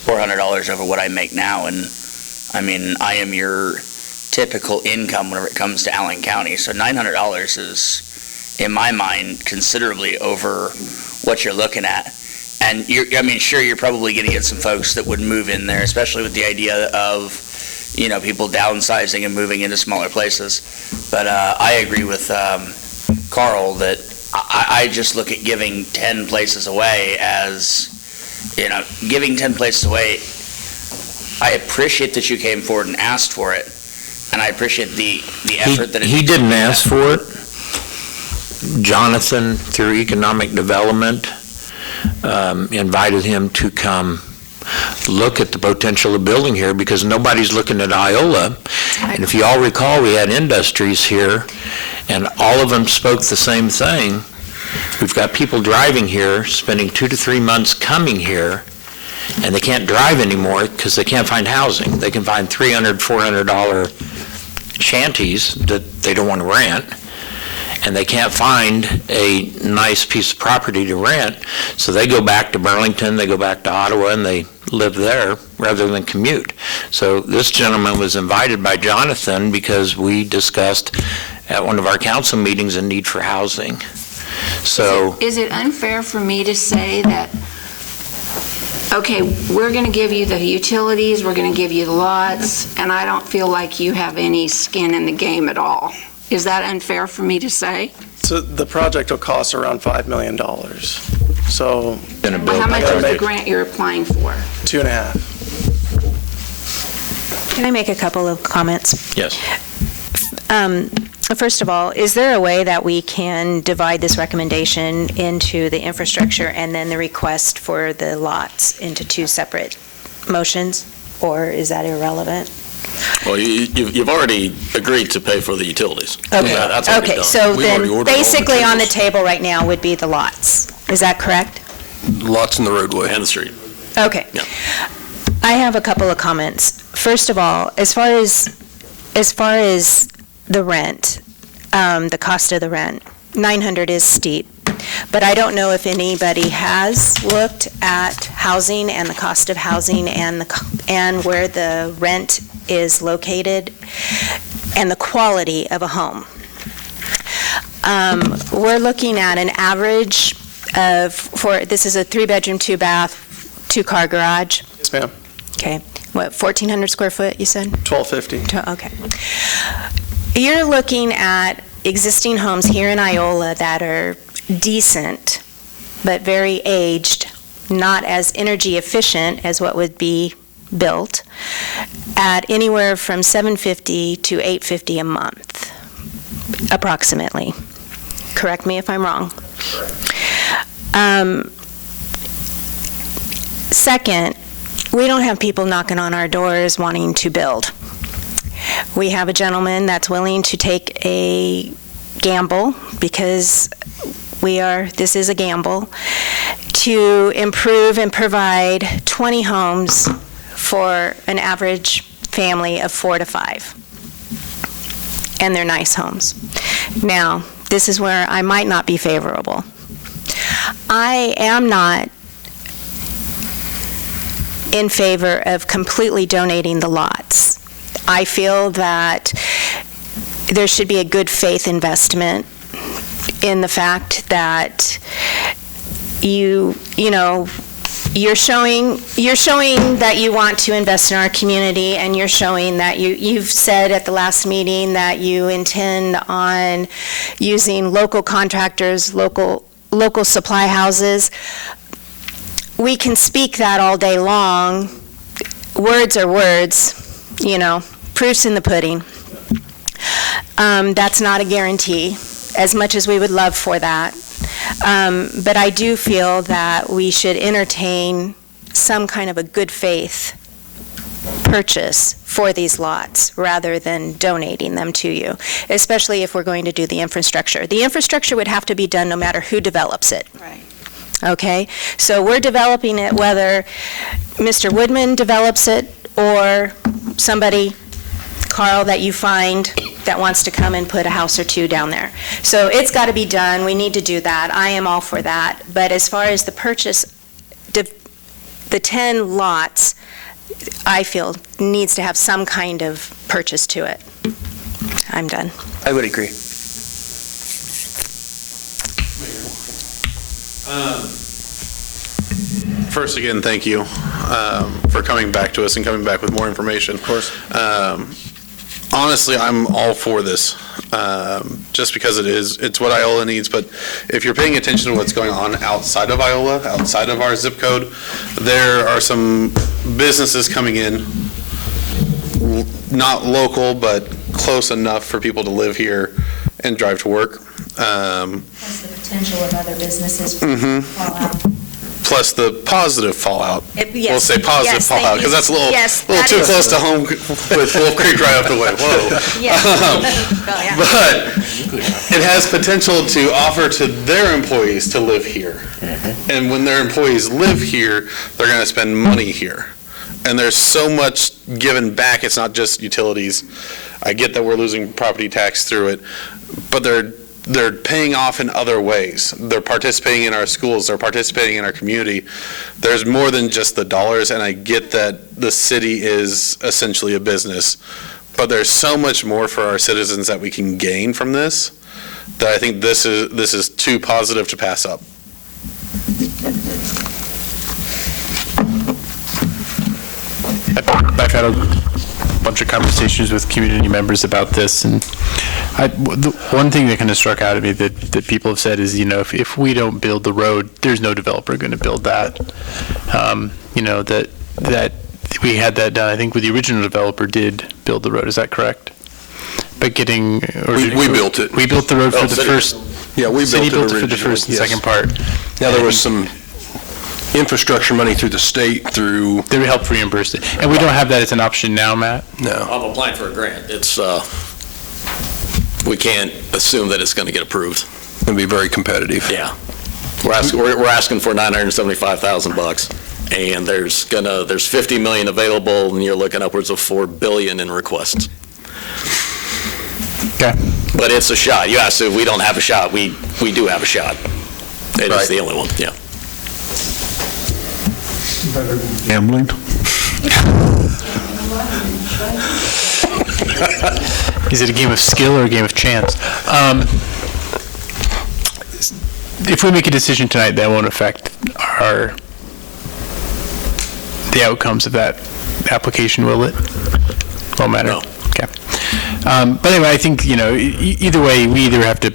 $400 over what I make now, and I mean, I am your typical income whenever it comes to Allen County. So $900 is, in my mind, considerably over what you're looking at. And I mean, sure, you're probably going to get some folks that would move in there, especially with the idea of, you know, people downsizing and moving into smaller places. But I agree with Carl that I just look at giving 10 places away as, you know, giving 10 places away. I appreciate that you came forward and asked for it, and I appreciate the effort that it He didn't ask for it. Jonathan, through economic development, invited him to come look at the potential of building here because nobody's looking at Iola. And if you all recall, we had industries here, and all of them spoke the same thing. We've got people driving here, spending 2 to 3 months coming here, and they can't drive anymore because they can't find housing. They can find $300, $400 shanties that they don't want to rent, and they can't find a nice piece of property to rent, so they go back to Burlington, they go back to Ottawa, and they live there rather than commute. So this gentleman was invited by Jonathan because we discussed at one of our council meetings a need for housing. So Is it unfair for me to say that, okay, we're going to give you the utilities, we're going to give you the lots, and I don't feel like you have any skin in the game at all? Is that unfair for me to say? So the project will cost around $5 million. So. How much is the grant you're applying for? 2.5. Can I make a couple of comments? Yes. First of all, is there a way that we can divide this recommendation into the infrastructure and then the request for the lots into 2 separate motions, or is that irrelevant? Well, you've already agreed to pay for the utilities. Okay. Yeah, that's already Okay, done. so We've already then ordered all the basically on the materials. table right now would be the lots. Is that correct? Lots in the roadway. And the street. Okay. Yeah. I have a couple of comments. First of all, as far as the rent, the cost of the rent, $900 is steep. But I don't know if anybody has looked at housing and the cost of housing and where the rent is located and the quality of a home. We're looking at an average this is a 3-bedroom, 2-bath, 2-car garage. Yes, ma'am. Okay. What, 1,400 square foot, you said? 1,250. Okay. You're looking at existing homes here in Iola that are decent, but very aged, not as energy efficient as what would be built, at anywhere from $750 to $850 a month, approximately. Correct me if I'm wrong. Second, we don't have people knocking on our doors wanting to build. We have a gentleman that's willing to take a gamble, because this is a gamble, to improve and provide 20 homes for an average family of 4 to 5. And they're nice homes. Now, this is where I might not be favorable. I am not in favor of completely donating the lots. I feel that there should be a good faith investment in the fact that you're showing that you want to invest in our community, and you're showing that you've said at the last meeting that you intend on using local contractors, local supply houses. We can speak that all day long. Words are words, proof's in the pudding. That's not a guarantee, as much as we would love for that. But I do feel that we should entertain some kind of a good faith purchase for these lots rather than donating them to you, especially if we're going to do the infrastructure. The infrastructure would have to be done no matter who develops it. Right. Okay? So we're developing it whether Mr. Woodman develops it or somebody, Carl, that you find that wants to come and put a house or two down there. So it's got to be done. We need to do that. I am all for that. But as far as the purchase, the 10 lots, I feel, needs to have some kind of purchase to it. I'm done. I would agree. First, again, thank you for coming back to us and coming back with more information. Of course. Honestly, I'm all for this, just because it's what Iola needs. But if you're paying attention to what's going on outside of Iola, outside of our zip code, there are some businesses coming in, not local, but close enough for people to live here and drive to work. Plus the potential of other businesses Mhm. fall out. Plus the positive fallout. Yes. We'll say positive Yes, thank fallout, you. because that's a little Yes, little that too is- close to home with Wolf Creek right up the way. Whoa. Yeah. Well, yeah. But it has potential to offer to their employees to live here. And when their employees live here, they're going to spend money here. And there's so much given back. It's not just utilities. I get that we're losing property tax through it, but they're paying off in other ways. They're participating in our schools. They're participating in our community. There's more than just the dollars, and I get that the city is essentially a business, but there's so much more for our citizens that we can gain from this that I think this is too positive to pass up. I've had a bunch of conversations with community members about this, and the one thing that kind of struck out at me that people have said is, if we don't build the road, there's no developer going to build that. That we had that done. I think the original developer did build the road. Is that correct? But we built it. We built the road for the city. first. Yeah, we City built built it it for the first and originally, second part. Now, there was some infrastructure money through the state, through... They would help reimburse it. And we don't have that as an option now, Matt? No. I'm applying for a grant. It's, we can't assume that it's going to get approved. It's going to be very competitive. Yeah. We're asking for $975,000, and there's 50 million available, and you're looking upwards of $4 billion in requests. Okay. But it's a shot. You asked if we don't have a shot. We do have a shot. It is the only one, yeah. Better than gambling. Is it a game of skill or a game of chance? If we make a decision tonight, that won't affect the outcomes of that application, will it? Won't matter? No. Okay. But anyway, I think, either way, we either have to,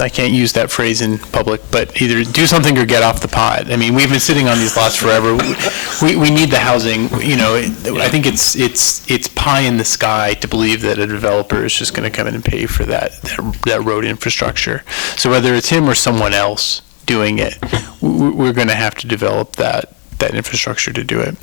I can't use that phrase in public, but either do something or get off the pot. I mean, we've been sitting on these lots forever. We need the housing. I think it's pie in the sky to believe that a developer is just going to come in and pay for that road infrastructure. So whether it's him or someone else doing it, we're going to have to develop that infrastructure to do it.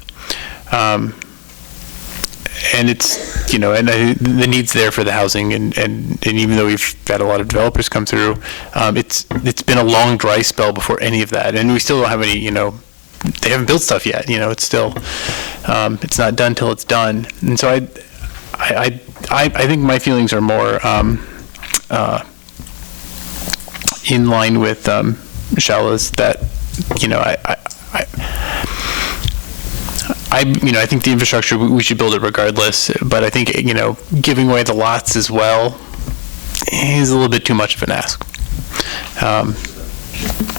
And it's, and the need's there for the housing, and even though we've had a lot of developers come through, it's been a long dry spell before any of that, and we still don't have any, they haven't built stuff yet, it's still, it's not done till it's done. And so I think my feelings are more in line with Shala's, that, I think the infrastructure, we should build it regardless, but I think, giving away the lots as well is a little bit too much of an ask. The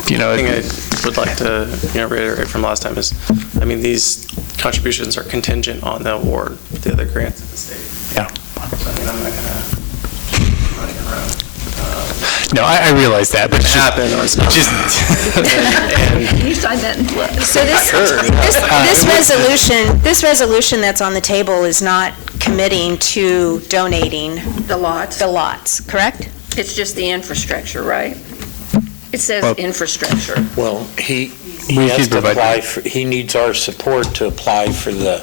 thing I would like to reiterate from last time is, these contributions are contingent on the award of the other grants in the state. Yeah. So, I'm not going to No, I realize that, but You signed that in blood. So this resolution that's on the table is not committing to donating the lots, correct? It's just the infrastructure, right? It says infrastructure. Well, he He We has can to provide apply for, he needs our support to apply for the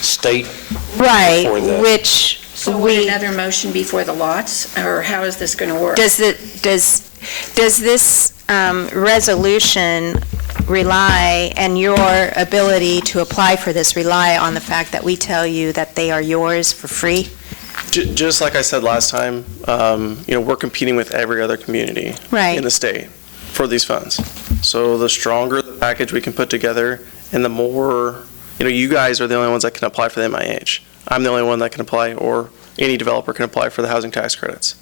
state. Right, For the- which So would another motion be for the lots, or how is this going to work? does this resolution rely, and your ability to apply for this rely on the fact that we tell you that they are yours for free? Just like I said last time, we're competing with every other community Right. in the state for these funds. So the stronger the package we can put together, and the more, you guys are the only ones that can apply for the MIH. I'm the only one that can apply, or any developer can apply for the housing tax credits.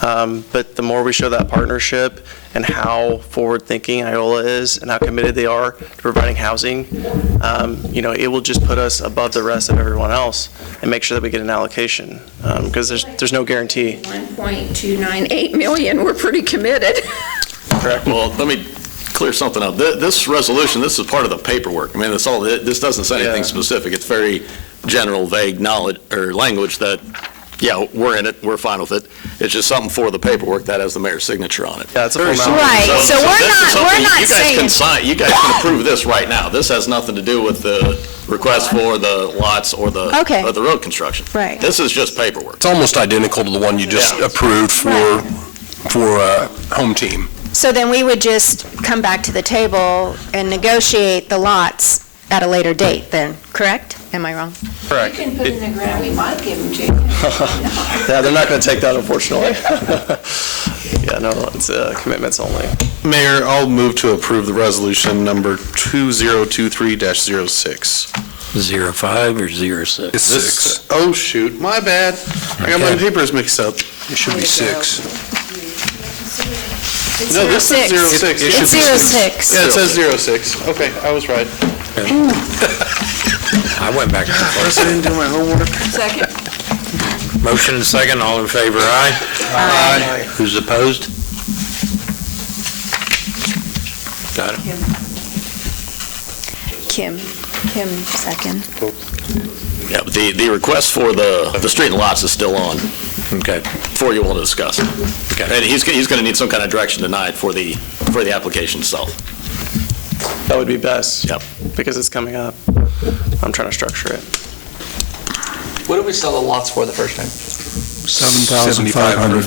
But the more we show that partnership and how forward-thinking Iola is and how committed they are to providing housing, it will just put us above the rest of everyone else and make sure that we get an allocation, because there's no guarantee. 1.298 million, we're pretty committed. Correct. Well, let me clear something up. This resolution, this is part of the paperwork. I mean, this doesn't say anything specific. It's very general, vague knowledge or language that, yeah, we're in it, we're fine with it. It's just something for the paperwork that has the mayor's signature on it. Yeah, it's a Very formality. simple. Right, so we're this is not something you guys saying- can sign. You guys can approve this right now. This has nothing to do with the request for the lots or the Okay. or the road construction. Right. This is just paperwork. It's almost identical to the one you just approved for Home Team. So then we would just come back to the table and negotiate the lots at a later date then, correct? Am I wrong? Correct. You can put in the ground, we might give them to you. Yeah, they're not going to take that, unfortunately. Yeah, no, it's commitments only. Mayor, I'll move to approve the resolution number 2023-06. 05 or 06? It's 6. Oh, shoot, my bad. I got my Okay. papers mixed up. It should be 6. It's No, this is 06. It should It's be 06. Yeah, it says 06. Okay, I was right. I went back to the Plus, I didn't do my homework. Second. motion and second, all in favor, aye? Aye. Who's opposed? Got it. Kim second. Yeah, but the request for the street and lots is still on Okay. for you all to discuss. Okay. And he's going to need some kind of direction tonight for the application itself. That would be best. Yep. Because it's coming up. I'm trying to structure it. What did we sell the lots for the first time? 7,500.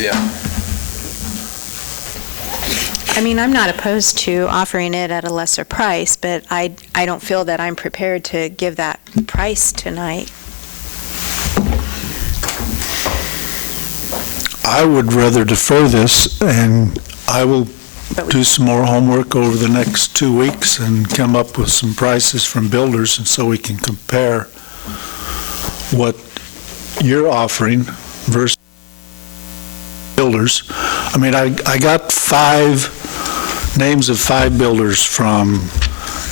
Yeah. I mean, I'm not opposed to offering it at a lesser price, but I don't feel that I'm prepared to give that price tonight. I would rather defer this, and I will do some more homework over the next 2 weeks and come up with some prices from builders, and so we can compare what you're offering versus builders. I mean, I got names of 5 builders from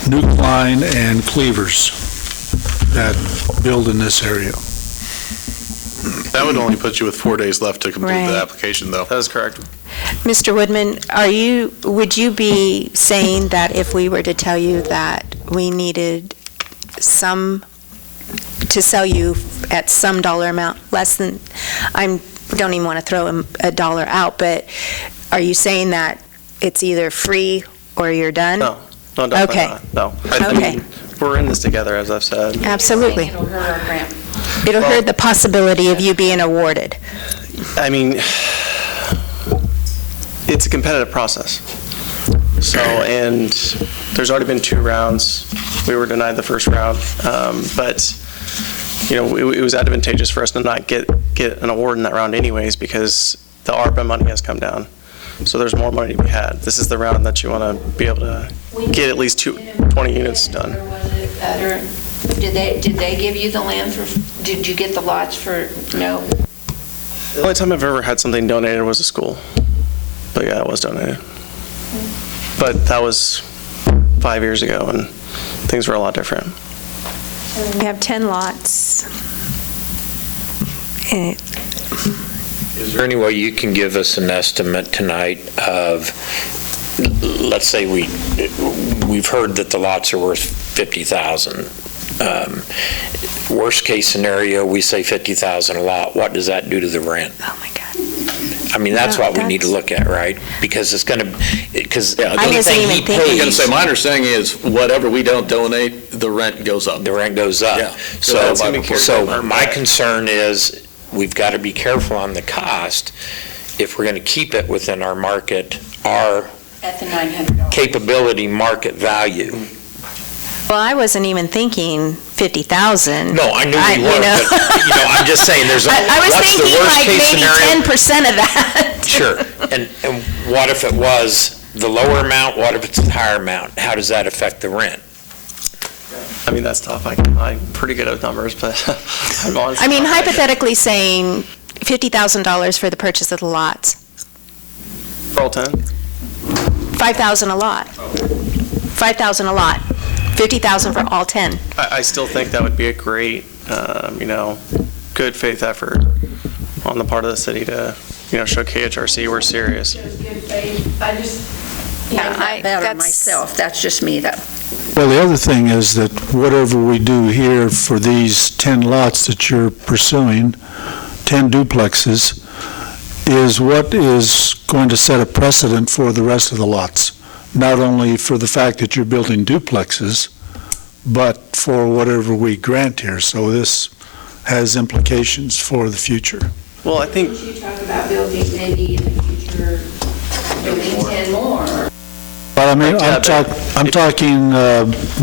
New Klein and Cleavers that build in this area. That would only put you with 4 days left to complete Right. the application, though. That is correct. Mr. Woodman, would you be saying that if we were to tell you that we needed to sell you at some dollar amount less than, don't even want to throw a dollar out, but are you saying that it's either free or you're done? No, definitely Okay. not. No. Okay. We're in this together, as I've said. Absolutely. It'll hurt our grant. It'll hurt the possibility of you being awarded. I mean, it's a competitive process. So, and there's already been 2 rounds. We were denied the first round, but it was advantageous for us to not get an award in that round anyways, because the ARPA money has come down. So there's more money to be had. This is the round that you want to be able to get at least 20 units done. Or was it better? Did they give you the land did you get the lots for, no? The only time I've ever had something donated was a school. But yeah, it was donated. But that was 5 years ago, and things were a lot different. We have 10 lots. Is there any way you can give us an estimate tonight of, let's say we've heard that the lots are worth $50,000. Worst case scenario, we say $50,000 a lot. What does that do to the rent? Oh, my God. I mean, that's what we need to look at, right? Because it's gonna, because I wasn't anything even he thinking. I was pays, going to say, my understanding is whatever we don't donate, the rent goes up. the rent goes up. Yeah. So my concern is, we've got to be careful on the cost if we're going to keep it within our market, our At the $900. capability market value. Well, I wasn't even thinking 50,000. No, I knew you were, but, I'm just saying, there's a, I was what's the thinking worst like case maybe scenario? 10% of that. Sure, and what if it was the lower amount, what if it's the higher amount? How does that affect the rent? I mean, that's tough. I'm pretty good at numbers, but I'm honestly. I mean, not that good. hypothetically saying $50,000 for the purchase of the lots, For all 10? $5,000 a lot. $5,000 a lot, $50,000 for all 10. I still think that would be a great, good faith effort on the part of the city to, show KHRC we're serious. I just, I'm better that's- myself. That's just me, though. Well, the other thing is that whatever we do here for these 10 lots that you're pursuing, 10 duplexes, is what is going to set a precedent for the rest of the lots. Not only for the fact that you're building duplexes, but for whatever we grant here. So this has implications for the future. Well, I think. You talk about building maybe in the future, building 10 more. But I mean, I'm talking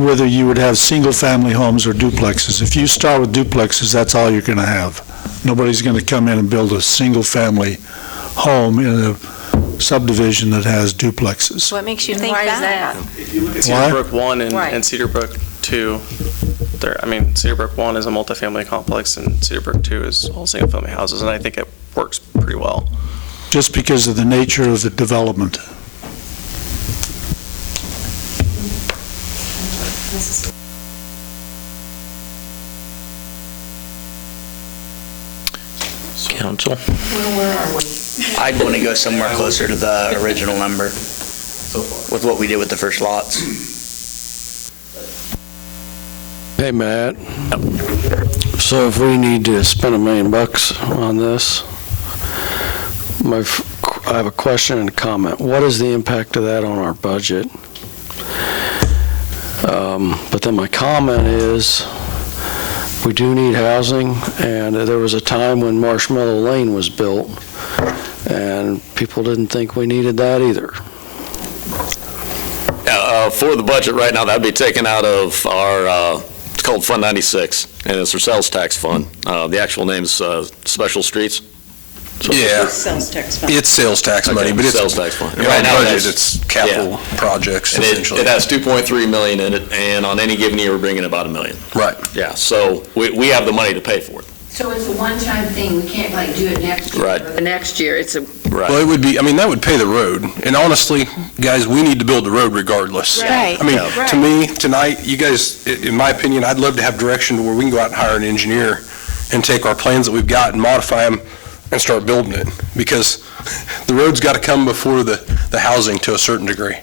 whether you would have single-family homes or duplexes. If you start with duplexes, that's all you're going to have. Nobody's going to come in and build a single-family home in a subdivision that has duplexes. What makes you think Why is that? If you look at Why? Cedar Brook 1 and Right. Cedar Brook 2, Cedar Brook 1 is a multifamily complex and Cedar Brook 2 is all single-family houses, and I think it works pretty well. Just because of the nature of the development. Council? Where are we? I'd want to go somewhere closer to the original number with what we did with the first lots. Hey, Matt. So if we need to spend $1 million on this, I have a question and a comment. What is the impact of that on our budget? But then my comment is, we do need housing, and there was a time when Marshmallow Lane was built, and people didn't think we needed that either. For the budget right now, that'd be taken out of our, it's called Fund 96, and it's our sales tax fund. The actual name is Special Streets. So Yeah, Sales tax fund. it's sales tax money, but it's, Sales tax fund. in Right our now, budget, that's- it's capital projects And essentially. it has 2.3 million in it, and on any given year, we're bringing about $1 million. Right. Yeah, so we have the money to pay for it. So it's a one-time thing. We can't like do it next year. Right. Or the next year. It's a, Right. Well, it would be, I mean, that would pay the road. And honestly, guys, we need to build the road regardless. Right. I mean, Right. to me, tonight, you guys, in my opinion, I'd love to have direction to where we can go out and hire an engineer and take our plans that we've got and modify them and start building it. Because the road's got to come before the housing to a certain degree.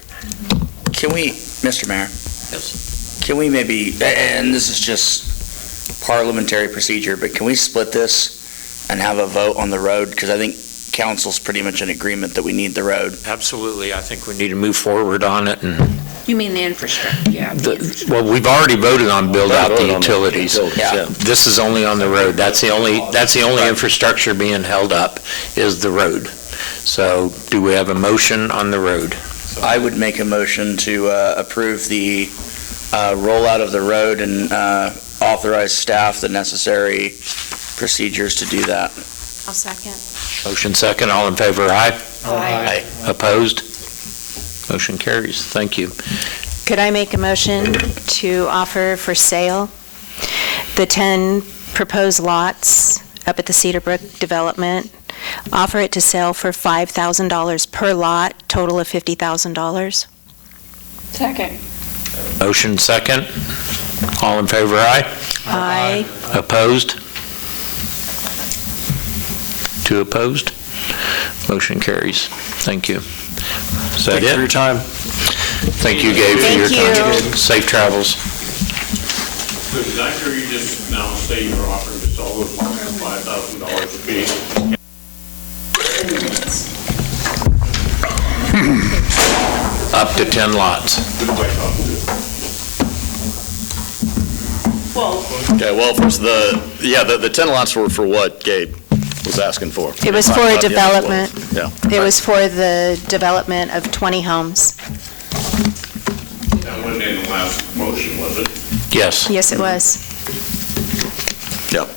Can we, Mr. Mayor? Yes. Can we maybe, and this is just parliamentary procedure, but can we split this and have a vote on the road? Because I think council's pretty much in agreement that we need the road. Absolutely, I think we need to move forward on it, and, you mean the infrastructure? Yeah. well, we've already voted on build out the Voted on utilities. Yeah. This is only on the road, that's the only infrastructure being held up, is the road. So, do we have a motion on the road? I would make a motion to approve the rollout of the road and authorize staff the necessary procedures to do that. I'll second. Motion second, all in favor, aye? Aye. Opposed? Motion carries, thank you. Could I make a motion to offer for sale the 10 proposed lots up at the Cedar Brook development, offer it to sell for $5,000 per lot, total of $50,000? Second. Motion second, all in favor, aye? Aye. Opposed? 2 opposed? Motion carries. Thank you. Is that Thank you for your it? time. Thank you, Gabe, for your Thank time. you. Safe travels. So did I hear you just now say you were offering to sell those lots for $5,000 apiece? Up to 10 lots. Okay, well, first, the 10 lots were for what Gabe was asking for? It was for a development. Yeah. It was for the development of 20 homes. That wasn't in the last motion, was it? Yes. Yes, it was. Yep.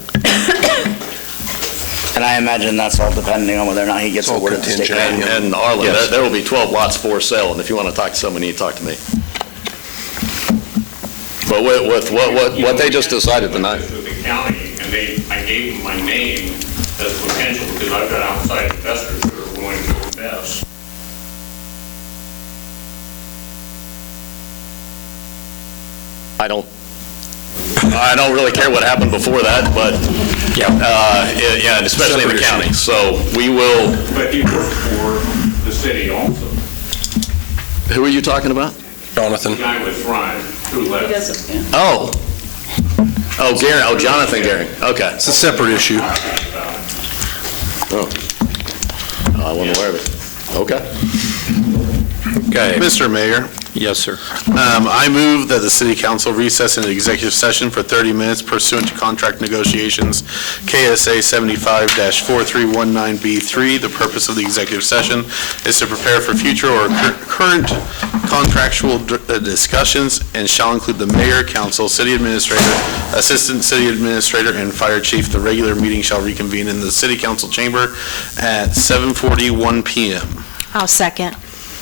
And I imagine that's all depending on whether or not he gets awarded the state grant. And Arlen, Yes. there will be 12 lots for sale, and if you want to talk to someone, you need to talk to me. But with what they just decided tonight. With the county, and I gave them my name as potential, because I've got outside investors who are willing to invest. I don't really care what happened before that, but, yeah, especially in the county. So we will. But he worked for the city also. Who are you talking about? Jonathan. The guy with Ryan, who left. Oh, Garen. Oh, Jonathan Garen. Okay. It's a separate issue. Oh, I wasn't aware of it. Okay. Okay. Mr. Mayor, Yes, sir. I move that the city council recess into executive session for 30 minutes pursuant to contract negotiations, KSA 75-4319B3. The purpose of the executive session is to prepare for future or current contractual discussions and shall include the mayor, council, city administrator, assistant city administrator, and fire chief. The regular meeting shall reconvene in the city council chamber at 7:41 p.m. I'll second.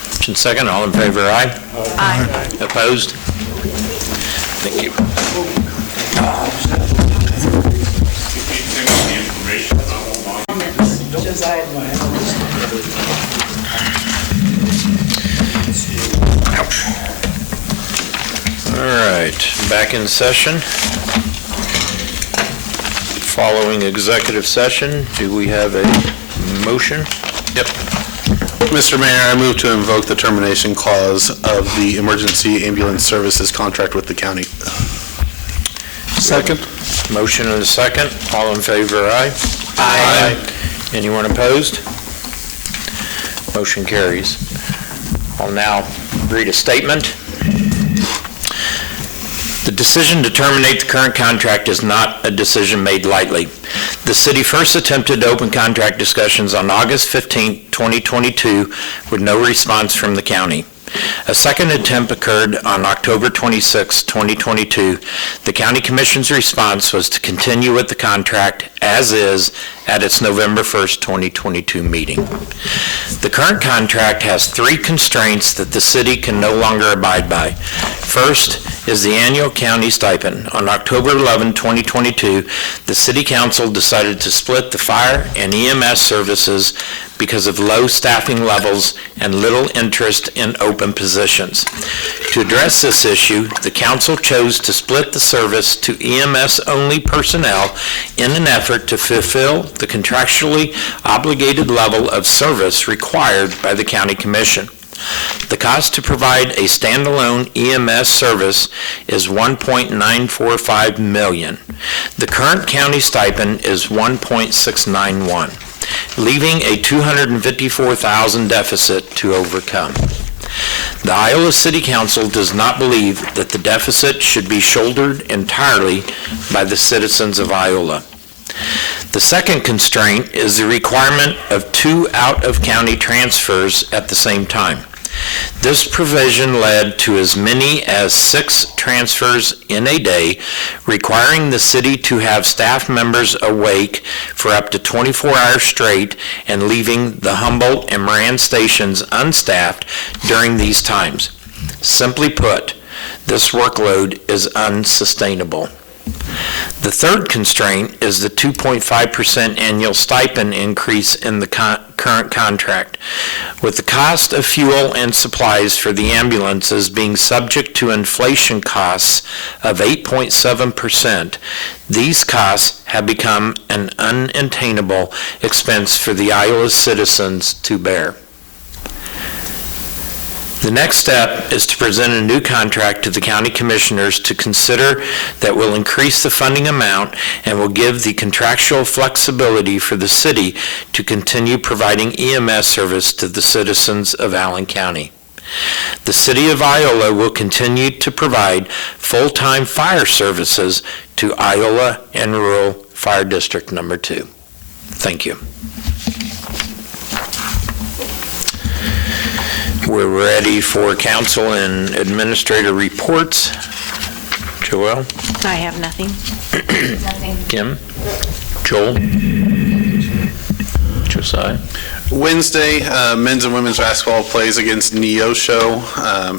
Motion second, all in favor, aye? Aye. Opposed? Thank you. All right, back in session. Following executive session, do we have a motion? Yep. Mr. Mayor, I move to invoke the termination clause of the emergency ambulance services contract with the county. Second. Motion and a second. All in favor, aye? Aye. Anyone opposed? Motion carries. I'll now read a statement. The decision to terminate the current contract is not a decision made lightly. The city first attempted to open contract discussions on August 15, 2022, with no response from the county. A second attempt occurred on October 26, 2022. The county commission's response was to continue with the contract as is at its November 1st, 2022 meeting. The current contract has three constraints that the city can no longer abide by. First is the annual county stipend. On October 11, 2022, the city council decided to split the fire and EMS services because of low staffing levels and little interest in open positions. To address this issue, the council chose to split the service to EMS-only personnel in an effort to fulfill the contractually obligated level of service required by the county commission. The cost to provide a standalone EMS service is $1.945 million. The current county stipend is $1.691. leaving a $254,000 deficit to overcome. The Iola City Council does not believe that the deficit should be shouldered entirely by the citizens of Iola. The second constraint is the requirement of 2 out-of-county transfers at the same time. This provision led to as many as 6 transfers in a day, requiring the city to have staff members awake for up to 24 hours straight and leaving the Humboldt and Moran stations unstaffed during these times. Simply put, this workload is unsustainable. The third constraint is the 2.5% annual stipend increase in the current contract. With the cost of fuel and supplies for the ambulances being subject to inflation costs of 8.7%, these costs have become an unattainable expense for the Iowa citizens to bear. The next step is to present a new contract to the county commissioners to consider that will increase the funding amount and will give the contractual flexibility for the city to continue providing EMS service to the citizens of Allen County. The City of Iola will continue to provide full-time fire services to Iola and Rural Fire District Number 2. Thank you. We're ready for council and administrator reports. Joelle? I have nothing. Nothing. Kim? Joel? Josiah? Wednesday, men's and women's basketball plays against Neosho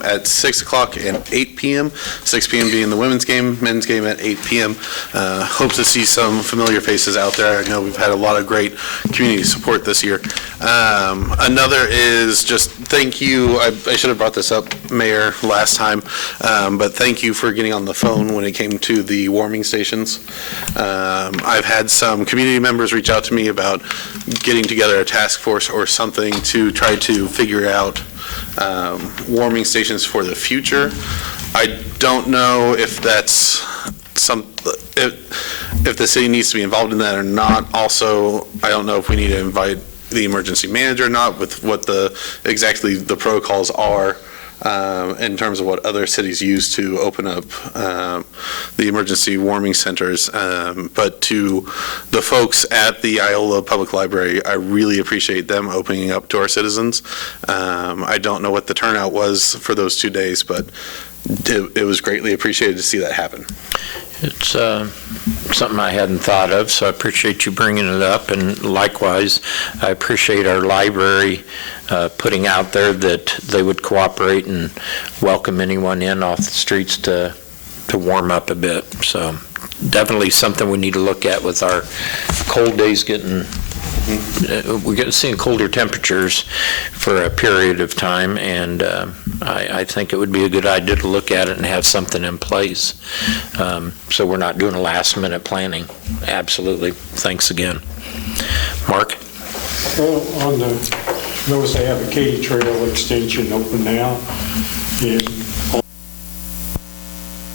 at 6 o'clock and 8 p.m. 6 p.m. being the women's game, men's game at 8 p.m. Hope to see some familiar faces out there. I know we've had a lot of great community support this year. Another is just thank you. I should have brought this up, Mayor, last time, but thank you for getting on the phone when it came to the warming stations. I've had some community members reach out to me about getting together a task force or something to try to figure out warming stations for the future. I don't know if that's if the city needs to be involved in that or not. Also, I don't know if we need to invite the emergency manager or not with what exactly the protocols are in terms of what other cities use to open up the emergency warming centers. But to the folks at the Iola Public Library, I really appreciate them opening up to our citizens. I don't know what the turnout was for those 2 days, but it was greatly appreciated to see that happen. It's something I hadn't thought of, so I appreciate you bringing it up, and likewise, I appreciate our library putting out there that they would cooperate and welcome anyone in off the streets to warm up a bit. So definitely something we need to look at with our cold days getting, we're seeing colder temperatures for a period of time, and I think it would be a good idea to look at it and have something in place. So we're not doing a last minute planning. Absolutely. Thanks again. Mark? Well, notice they have a Katy Trail extension open now.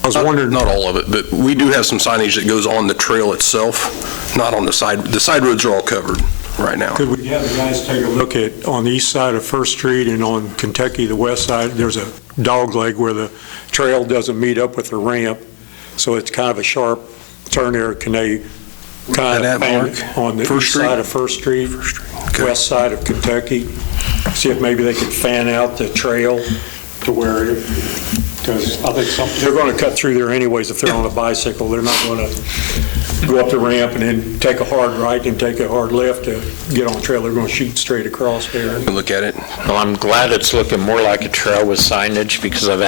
I was wondering, not all of it, but we do have some signage that goes on the trail itself, not on the side. The side roads are all covered right now. Could we have the guys take a look at, on the east side of First Street and on Kentucky, the west side, there's a dog leg where the trail doesn't meet up with the ramp, so it's kind of a sharp turn there. Can they kind of on the east side of First Street, west side of Kentucky, see if maybe they could fan out the trail to where, because I think they're going to cut through there anyways if they're on a bicycle. They're not going to go up the ramp and then take a hard right and take a hard left to get on the trail. They're going to shoot straight across there. Look at it. Well, I'm glad it's looking more like a trail with signage, because I've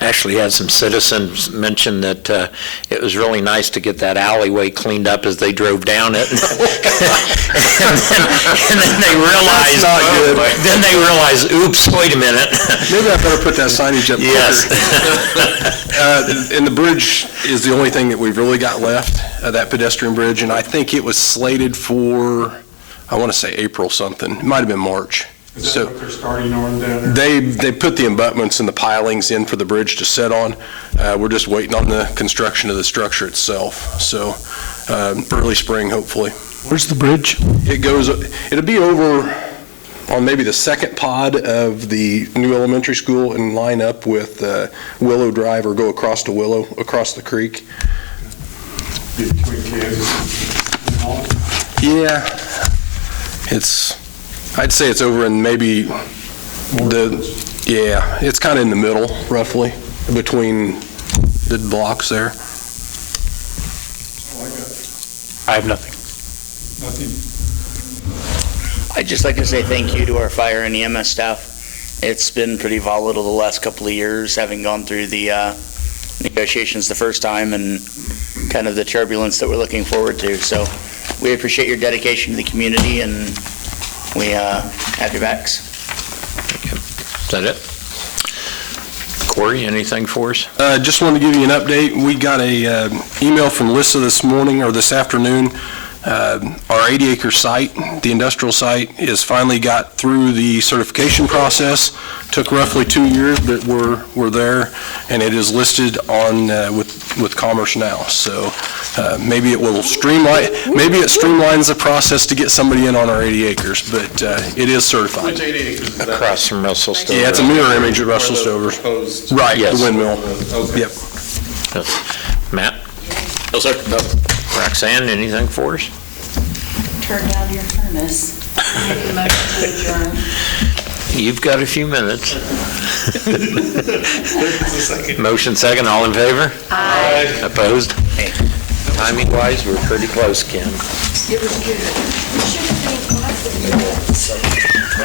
actually had some citizens mention that it was really nice to get that alleyway cleaned up as they drove down it. and then they realized, then they realized, oops, wait a minute. Maybe I better put that signage up. Yes. And the bridge is the only thing that we've really got left, that pedestrian bridge, and I think it was slated for, I want to say April something. It might have been March. Is that what they're starting on down there? They put the abutments and the pilings in for the bridge to set on. We're just waiting on the construction of the structure itself. So early spring, hopefully. Where's the bridge? It'll be over on maybe the second pod of the new elementary school and line up with Willow Drive, or go across to Willow, across the creek. Between Kansas and Holland? Yeah, I'd say it's over in maybe it's kind of in the middle, roughly, between the blocks there. I have nothing. I'd just like to say thank you to our fire and EMS staff. It's been pretty volatile the last couple of years, having gone through the negotiations the first time and kind of the turbulence that we're looking forward to. So we appreciate your dedication to the community, and we have your backs. Is that it? Corey, anything for us? Just wanted to give you an update. We got a email from Lissa this morning, or this afternoon. Our 80-acre site, the industrial site, is finally got through the certification process. Took roughly 2 years, but we're there, and it is listed on with with Commerce Now. So maybe it streamlines the process to get somebody in on our 80 acres, but it is certified. Which 80 acres is that? Across from Russell Stover. Yeah, it's a mirror image of Russell Stover. Right, Yes. the windmill. Okay. Yep. Matt? No, sir. No. Roxanne, anything for us? Turn down your furnace. Make a motion to adjourn. You've got a few minutes. Motion second, all in favor? Aye. Opposed? Timing-wise, we're pretty close, Kim. It was good.